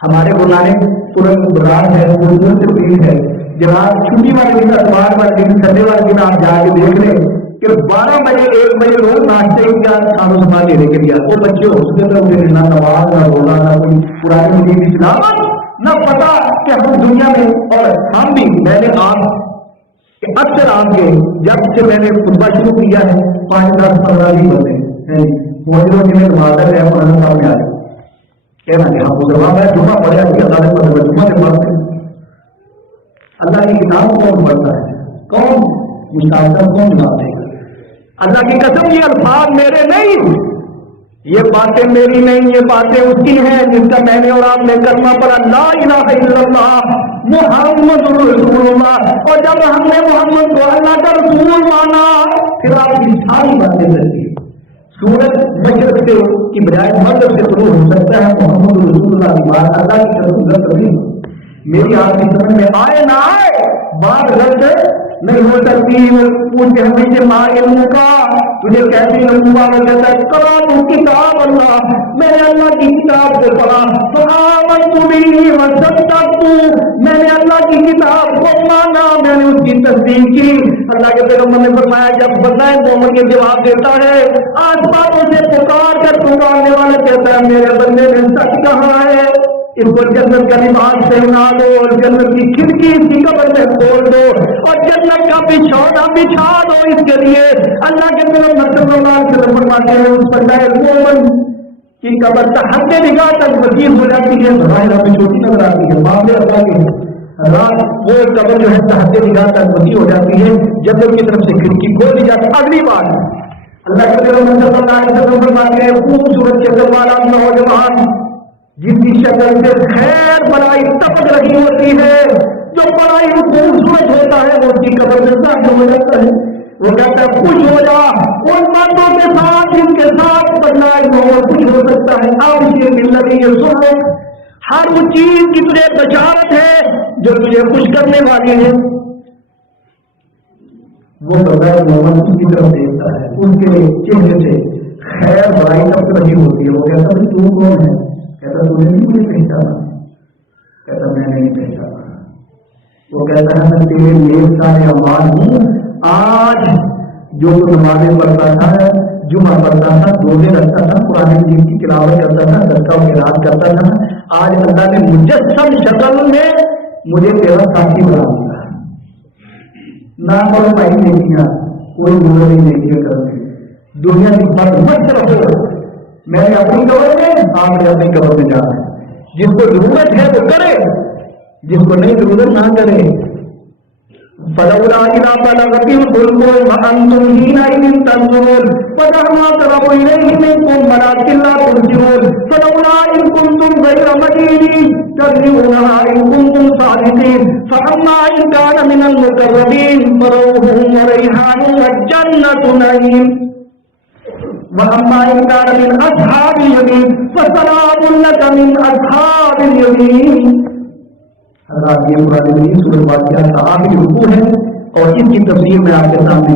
ہمارے بلانے ترنت براد ہے سے فیل ہے جناب، چھٹی والے دن اتوار والے دن سنڈے والے دن آپ جا کے دیکھ لیں کہ 12 بجے 1 بجے روز ناشتے کا کھانا سامان لینے کے لیے وہ بچے اس کے اندر نہ نماز نہ روزہ نہ کوئی پرانی مدین اسلام نہ پتا کہ ہم دنیا میں، اور ہم بھی میں نے آپ اکثر آپ کے جب سے میں نے خطبہ شروع کیا ہے 5, 10, 15 بھی بندے موجودوں کے میں مادر ہے مولانا صاحب میں آ رہے کہنا کہ ہم مسلمان ہے جمعہ پڑھا کہ اللہ نے پڑھا جمعہ سے پڑھتے ہیں، اللہ کی کتاب کون پڑھتا ہے، کون مشاہدہ کون جواب دے گا؟ اللہ کی قسم یہ الفاظ میرے نہیں، یہ باتیں میری نہیں، یہ باتیں اس کی ہیں جس کا میں نے اور آپ نے کلمہ پڑھا لا الہ الا اللہ محمد رسول اللہ، اور جب ہم نے محمد کو اللہ کا رسول مانا پھر آپ کی ساری باتیں لگتی ہیں۔ سورج مشرق سے کی بجائے مغرب سے شروع ہو سکتا ہے، محمد رسول اللہ کی بات اللہ کی قسم غلط نہیں، میری آپ کی سمجھ میں آئے نہ آئے بات غلط نہیں ہو سکتی۔ پوچھے ہمیں سے ماں علم کا تجھے کیسے علم ہوا؟ وہ کہتا ہے قرأت کتاب اللہ، میں نے اللہ کی کتاب کو پڑھا، فآمنت بہ وصدقت، میں نے اللہ کی کتاب کو مانا، میں نے اس کی تصدیق کی۔ اللہ کے پیغمبر نے فرمایا جب بندہ مومن کے جواب دیتا ہے آس پاسوں سے پکار کر پکارنے والا کہتا ہے میرے بندے نے سچ کہا ہے، اس کو جنت کا لباس پہنا دو اور جنت کی کھڑکی اس کی قبر میں کھول دو اور جنت کا بچھونا بچھا دو اس کے لیے۔ اللہ کے پیغمبر صلی اللہ علیہ وسلم فرماتے ہیں اس بندہ مومن کی قبر تحت نگاہ تک وسیع ہو جاتی ہے، ظاہر میں چھوٹی نظر آتی ہے، معاملے اللہ کے رات وہ قبر جو ہے تحت نگاہ تک وسیع ہو جاتی ہے، جنت کی طرف سے کھڑکی کھول دی جاتی ہے۔ اگلی بات اللہ کے پیغمبر صلی اللہ علیہ وسلم فرماتے ہیں خوبصورت شکل والا نوجوان جس کی شکل سے خیر بڑائی ٹپک رہی ہوتی ہے، جو بڑائی خوبصورت ہوتا ہے وہ اس کی قبر میں داخل ہو جاتا ہے، وہ کہتا ہے خوش ہو جا ان باتوں کے ساتھ جن کے ساتھ بڑائی ہو خوش ہو سکتا ہے۔ اب یہ ملتی ہے سنو ہر وہ چیز کی تجھے بشارت ہے جو تجھے خوش کرنے والی ہے. وہ بغیر مومن اس کی طرف دیکھتا ہے, اس کے چہرے سے خیر برائی سب سے بڑی ہوتی ہے. وہ کہتا ہے تو کون ہے؟ کہتا تجھے نہیں مجھے پہچانا. کہتا میں نہیں پہچانا. وہ کہتا ہے میں تیرے نیک سارے اعمال ہوں. آج جو نمازیں پڑھتا تھا, جمعہ پڑھتا تھا, روزے رکھتا تھا, قرآن مجید کی تلاوت کرتا تھا, صدقہ و خیرات کرتا تھا, آج اللہ نے مجسم شکل میں مجھے تیرا ساتھی بنا دیا. نہ کرو بھائی نیکیاں, کوئی گناہ نہیں نیکیاں کرتے. دنیا کی بات مت رکھو. میں نے اپنی قبر میں, آپ نے اپنی قبر میں جانا ہے. جس کو ضرورت ہے وہ کرے, جس کو نہیں ضرورت نہ کرے. فلولا إذا بلغت الحلقوم وأنتم حينئذ تنظرون فتحنا أقرب إليه منكم ولكن لا تبصرون فلولا إن كنتم غير مدينين ترجعونها إن كنتم صادقين فأما إن كان من المقربين فروح وريحان وجنة نعيم وأما إن كان من أصحاب اليمين فسلام لك من أصحاب اليمين. حضرات یہ قرآن مجید سورۃ واقعہ کا آخری رکوع ہے اور اس کی تفسیر میں آپ کے سامنے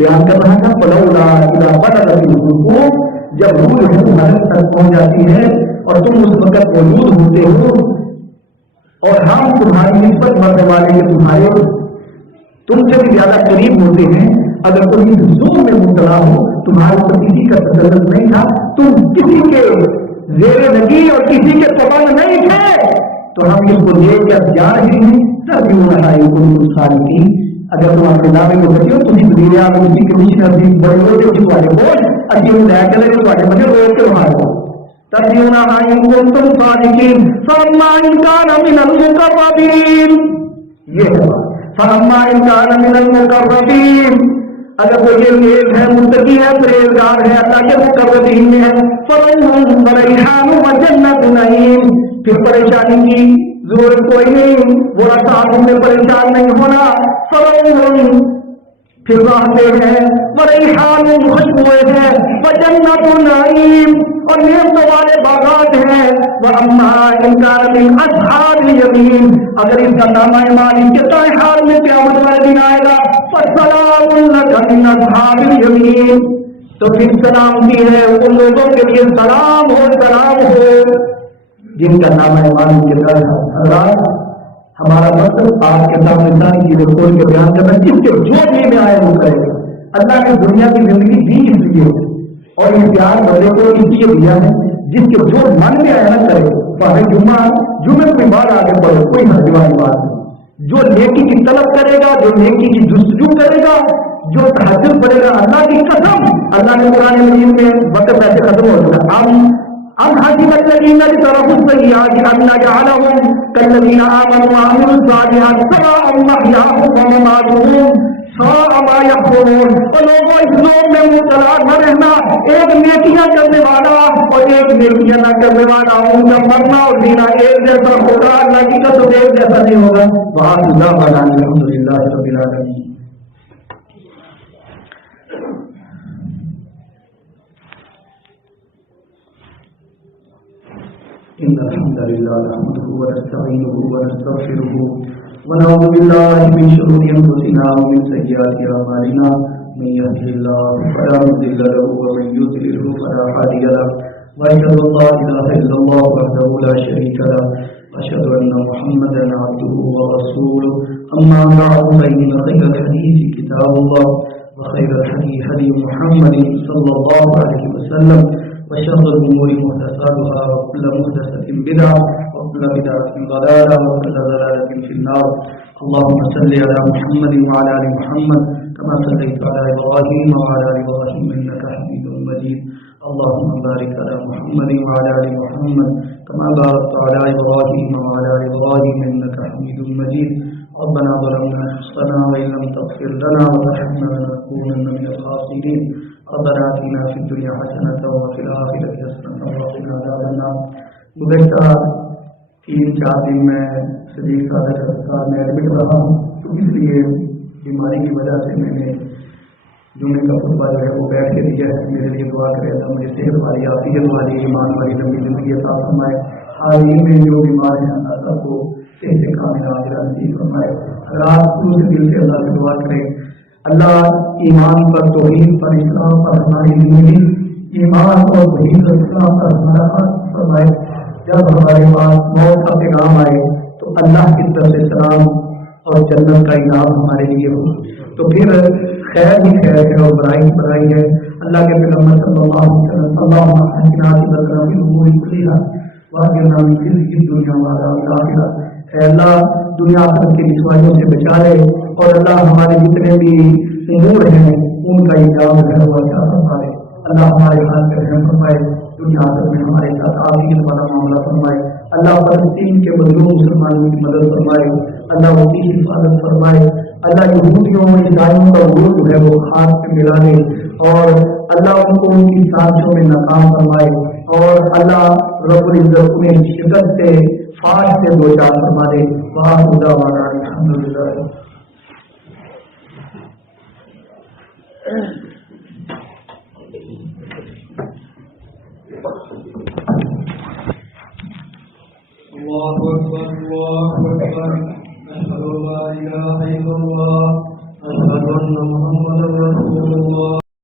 بیان کر رہا تھا. فلولا اذا بلغت الحلقوم, جب روح حلق تک پہنچ جاتی ہے اور تم اس وقت موجود ہوتے ہو اور ہم تمہاری نسبت مرنے والے کے تمہارے تم سے بھی زیادہ قریب ہوتے ہیں. اگر کوئی ظلم میں مبتلا ہو, تمہارے اوپر کسی کا تسلط نہیں تھا, تم کسی کے زیر نگی اور کسی کے پابند نہیں تھے, تو ہم اس کو لے کر جا رہے ہیں. تب بھی وہ لڑائی کو ساری کی. اگر تم اپنے دعوے کو بچو تو دنیا میں کسی کمشنر بھی بڑے ہوتے اس والے بول اچھی ہدایت کرے تو والے بنے روک کے وہاں کو تب بھی تم صادقین فاما ان کان من المقربین. یہ ہے فاما ان کان من المقربین, اگر کوئی یہ نیک ہے, متقی ہے, پرہیزگار ہے, اللہ کے مقربین میں ہے, فروح وريحان وجنة نعیم, پھر پریشانی کی ضرورت کوئی نہیں, وہ صاحب میں پریشان نہیں ہونا. فروح پھر راحتے ہیں, وريحان خوشبوئیں ہیں, وجنة نعیم اور نعمتوں والے باغات ہیں. واما ان كان من اصحاب اليمین, اگر اس کا نام ایمان ان کے دائیں حال میں قیامت والے دن آئے گا, فسلام لك من اصحاب اليمین, تو پھر سلامتی ہے ان لوگوں کے لیے, سلام ہو سلام ہو جن کا نام ایمان کے در ہے. حضرات ہمارا مقصد آپ کے سامنے ساری چیزیں کھول کے بیان کرنا, جس کے جو بھی میں آئے وہ کرے گا. اللہ نے دنیا کی زندگی دی اس لیے اور اختیار بندے کو اس لیے دیا ہے جس کے جو من میں آیا نہ کرے. جمعے کوئی بات آگے پڑھو, کوئی حرج والی بات نہیں. جو نیکی کی طلب کرے گا, جو نیکی کی جستجو کرے گا, جو تہجد پڑے گا, اللہ کی قسم, اللہ نے قرآن مجید میں وقت ایسے ختم ہو چکا. ام حسب الذین اجترحوا السیئات ان نجعلهم کالذین آمنوا وعملوا الصالحات سواء محیاهم ومماتهم ساء ما یحکمون. اور لوگوں اس لوگ میں مبتلا نہ رہنا, ایک نیکیاں کرنے والا اور ایک نیکیاں نہ کرنے والا, ان کا مرنا اور جینا ایک جیسا ہوگا, اللہ کی قسم ایک جیسا نہیں ہوگا. وآخر دعوانا الحمدللہ رب العالمین. إن الحمد لله نحمده ونستعينه ونستغفره ونعوذ بالله من شرور أنفسنا ومن سيئات أعمالنا. من يهده الله فلا مضل له ومن يضلل فلا هادي له. وأشهد أن لا إله إلا الله وحده لا شريك له وأشهد أن محمدا عبده ورسوله. أما بعد فإن خير الحديث كتاب الله وخير الهدي هدي محمد صلى الله عليه وسلم وشر الأمور محدثاتها وكل محدثة بدعة وكل بدعة ضلالة وكل ضلالة في النار. اللهم صل على محمد وعلى آل محمد كما صليت على إبراهيم وعلى آل إبراهيم إنك حميد مجيد. اللهم بارك على محمد وعلى آل محمد كما باركت على إبراهيم وعلى آل إبراهيم إنك حميد مجيد. ربنا ظلمنا أنفسنا وإن لم تغفر لنا وترحمنا لنكونن من الخاسرين. ربنا آتنا في الدنيا حسنة وفي الآخرة حسنة وقنا عذاب النار. گزشتہ 3-4 دن میں صدیق صادق اسپتال میں ایڈمٹ رہا ہوں, تو اس لیے بیماری کی وجہ سے میں نے جمعے کا خطبہ جو ہے وہ بیٹھ کے دیا ہے. میرے لیے دعا کرے اللہ مجھے صحت والی, عافیت والی, ایمان والی لمبی زندگی عطا فرمائے. حال ہی میں جو بیمار ہیں اللہ سب کو صحت کامیاب نصیب فرمائے. رات کو دل سے اللہ سے دعا کرے اللہ ایمان پر توحید پر اسلام پر ہماری زندگی ایمان اور توحید اور اسلام پر ہمارا ہاتھ فرمائے. جب ہمارے پاس موت کا پیغام آئے تو اللہ کی طرف سے سلام اور جنت کا انعام ہمارے لیے ہو. تو پھر خیر ہی خیر ہے اور برائی ہی برائی ہے. اللہ کے پیغمبر صلی اللہ علیہ وسلم دنیا والا اے اللہ دنیا آخرت کی دشواریوں سے بچا لے اور اللہ ہمارے جتنے بھی امور ہیں ان کا انجام ہے وہ اچھا فرمائے. اللہ ہمارے ہاتھ پہ رحم فرمائے. دنیا آخرت میں ہمارے ساتھ عافیت والا معاملہ فرمائے. اللہ فلسطین کے مظلوم مسلمانوں کی مدد فرمائے. اللہ ان کی حفاظت فرمائے. اللہ یہودیوں اور عیسائیوں کا عروج جو ہے وہ ہاتھ پہ ملا دے اور اللہ ان کو ان کی سازشوں میں ناکام فرمائے اور اللہ رب العزت انہیں شدت سے فاش سے دو چار فرما دے. وہاں خدا والا الحمدللہ. اللہ اکبر اللہ اکبر.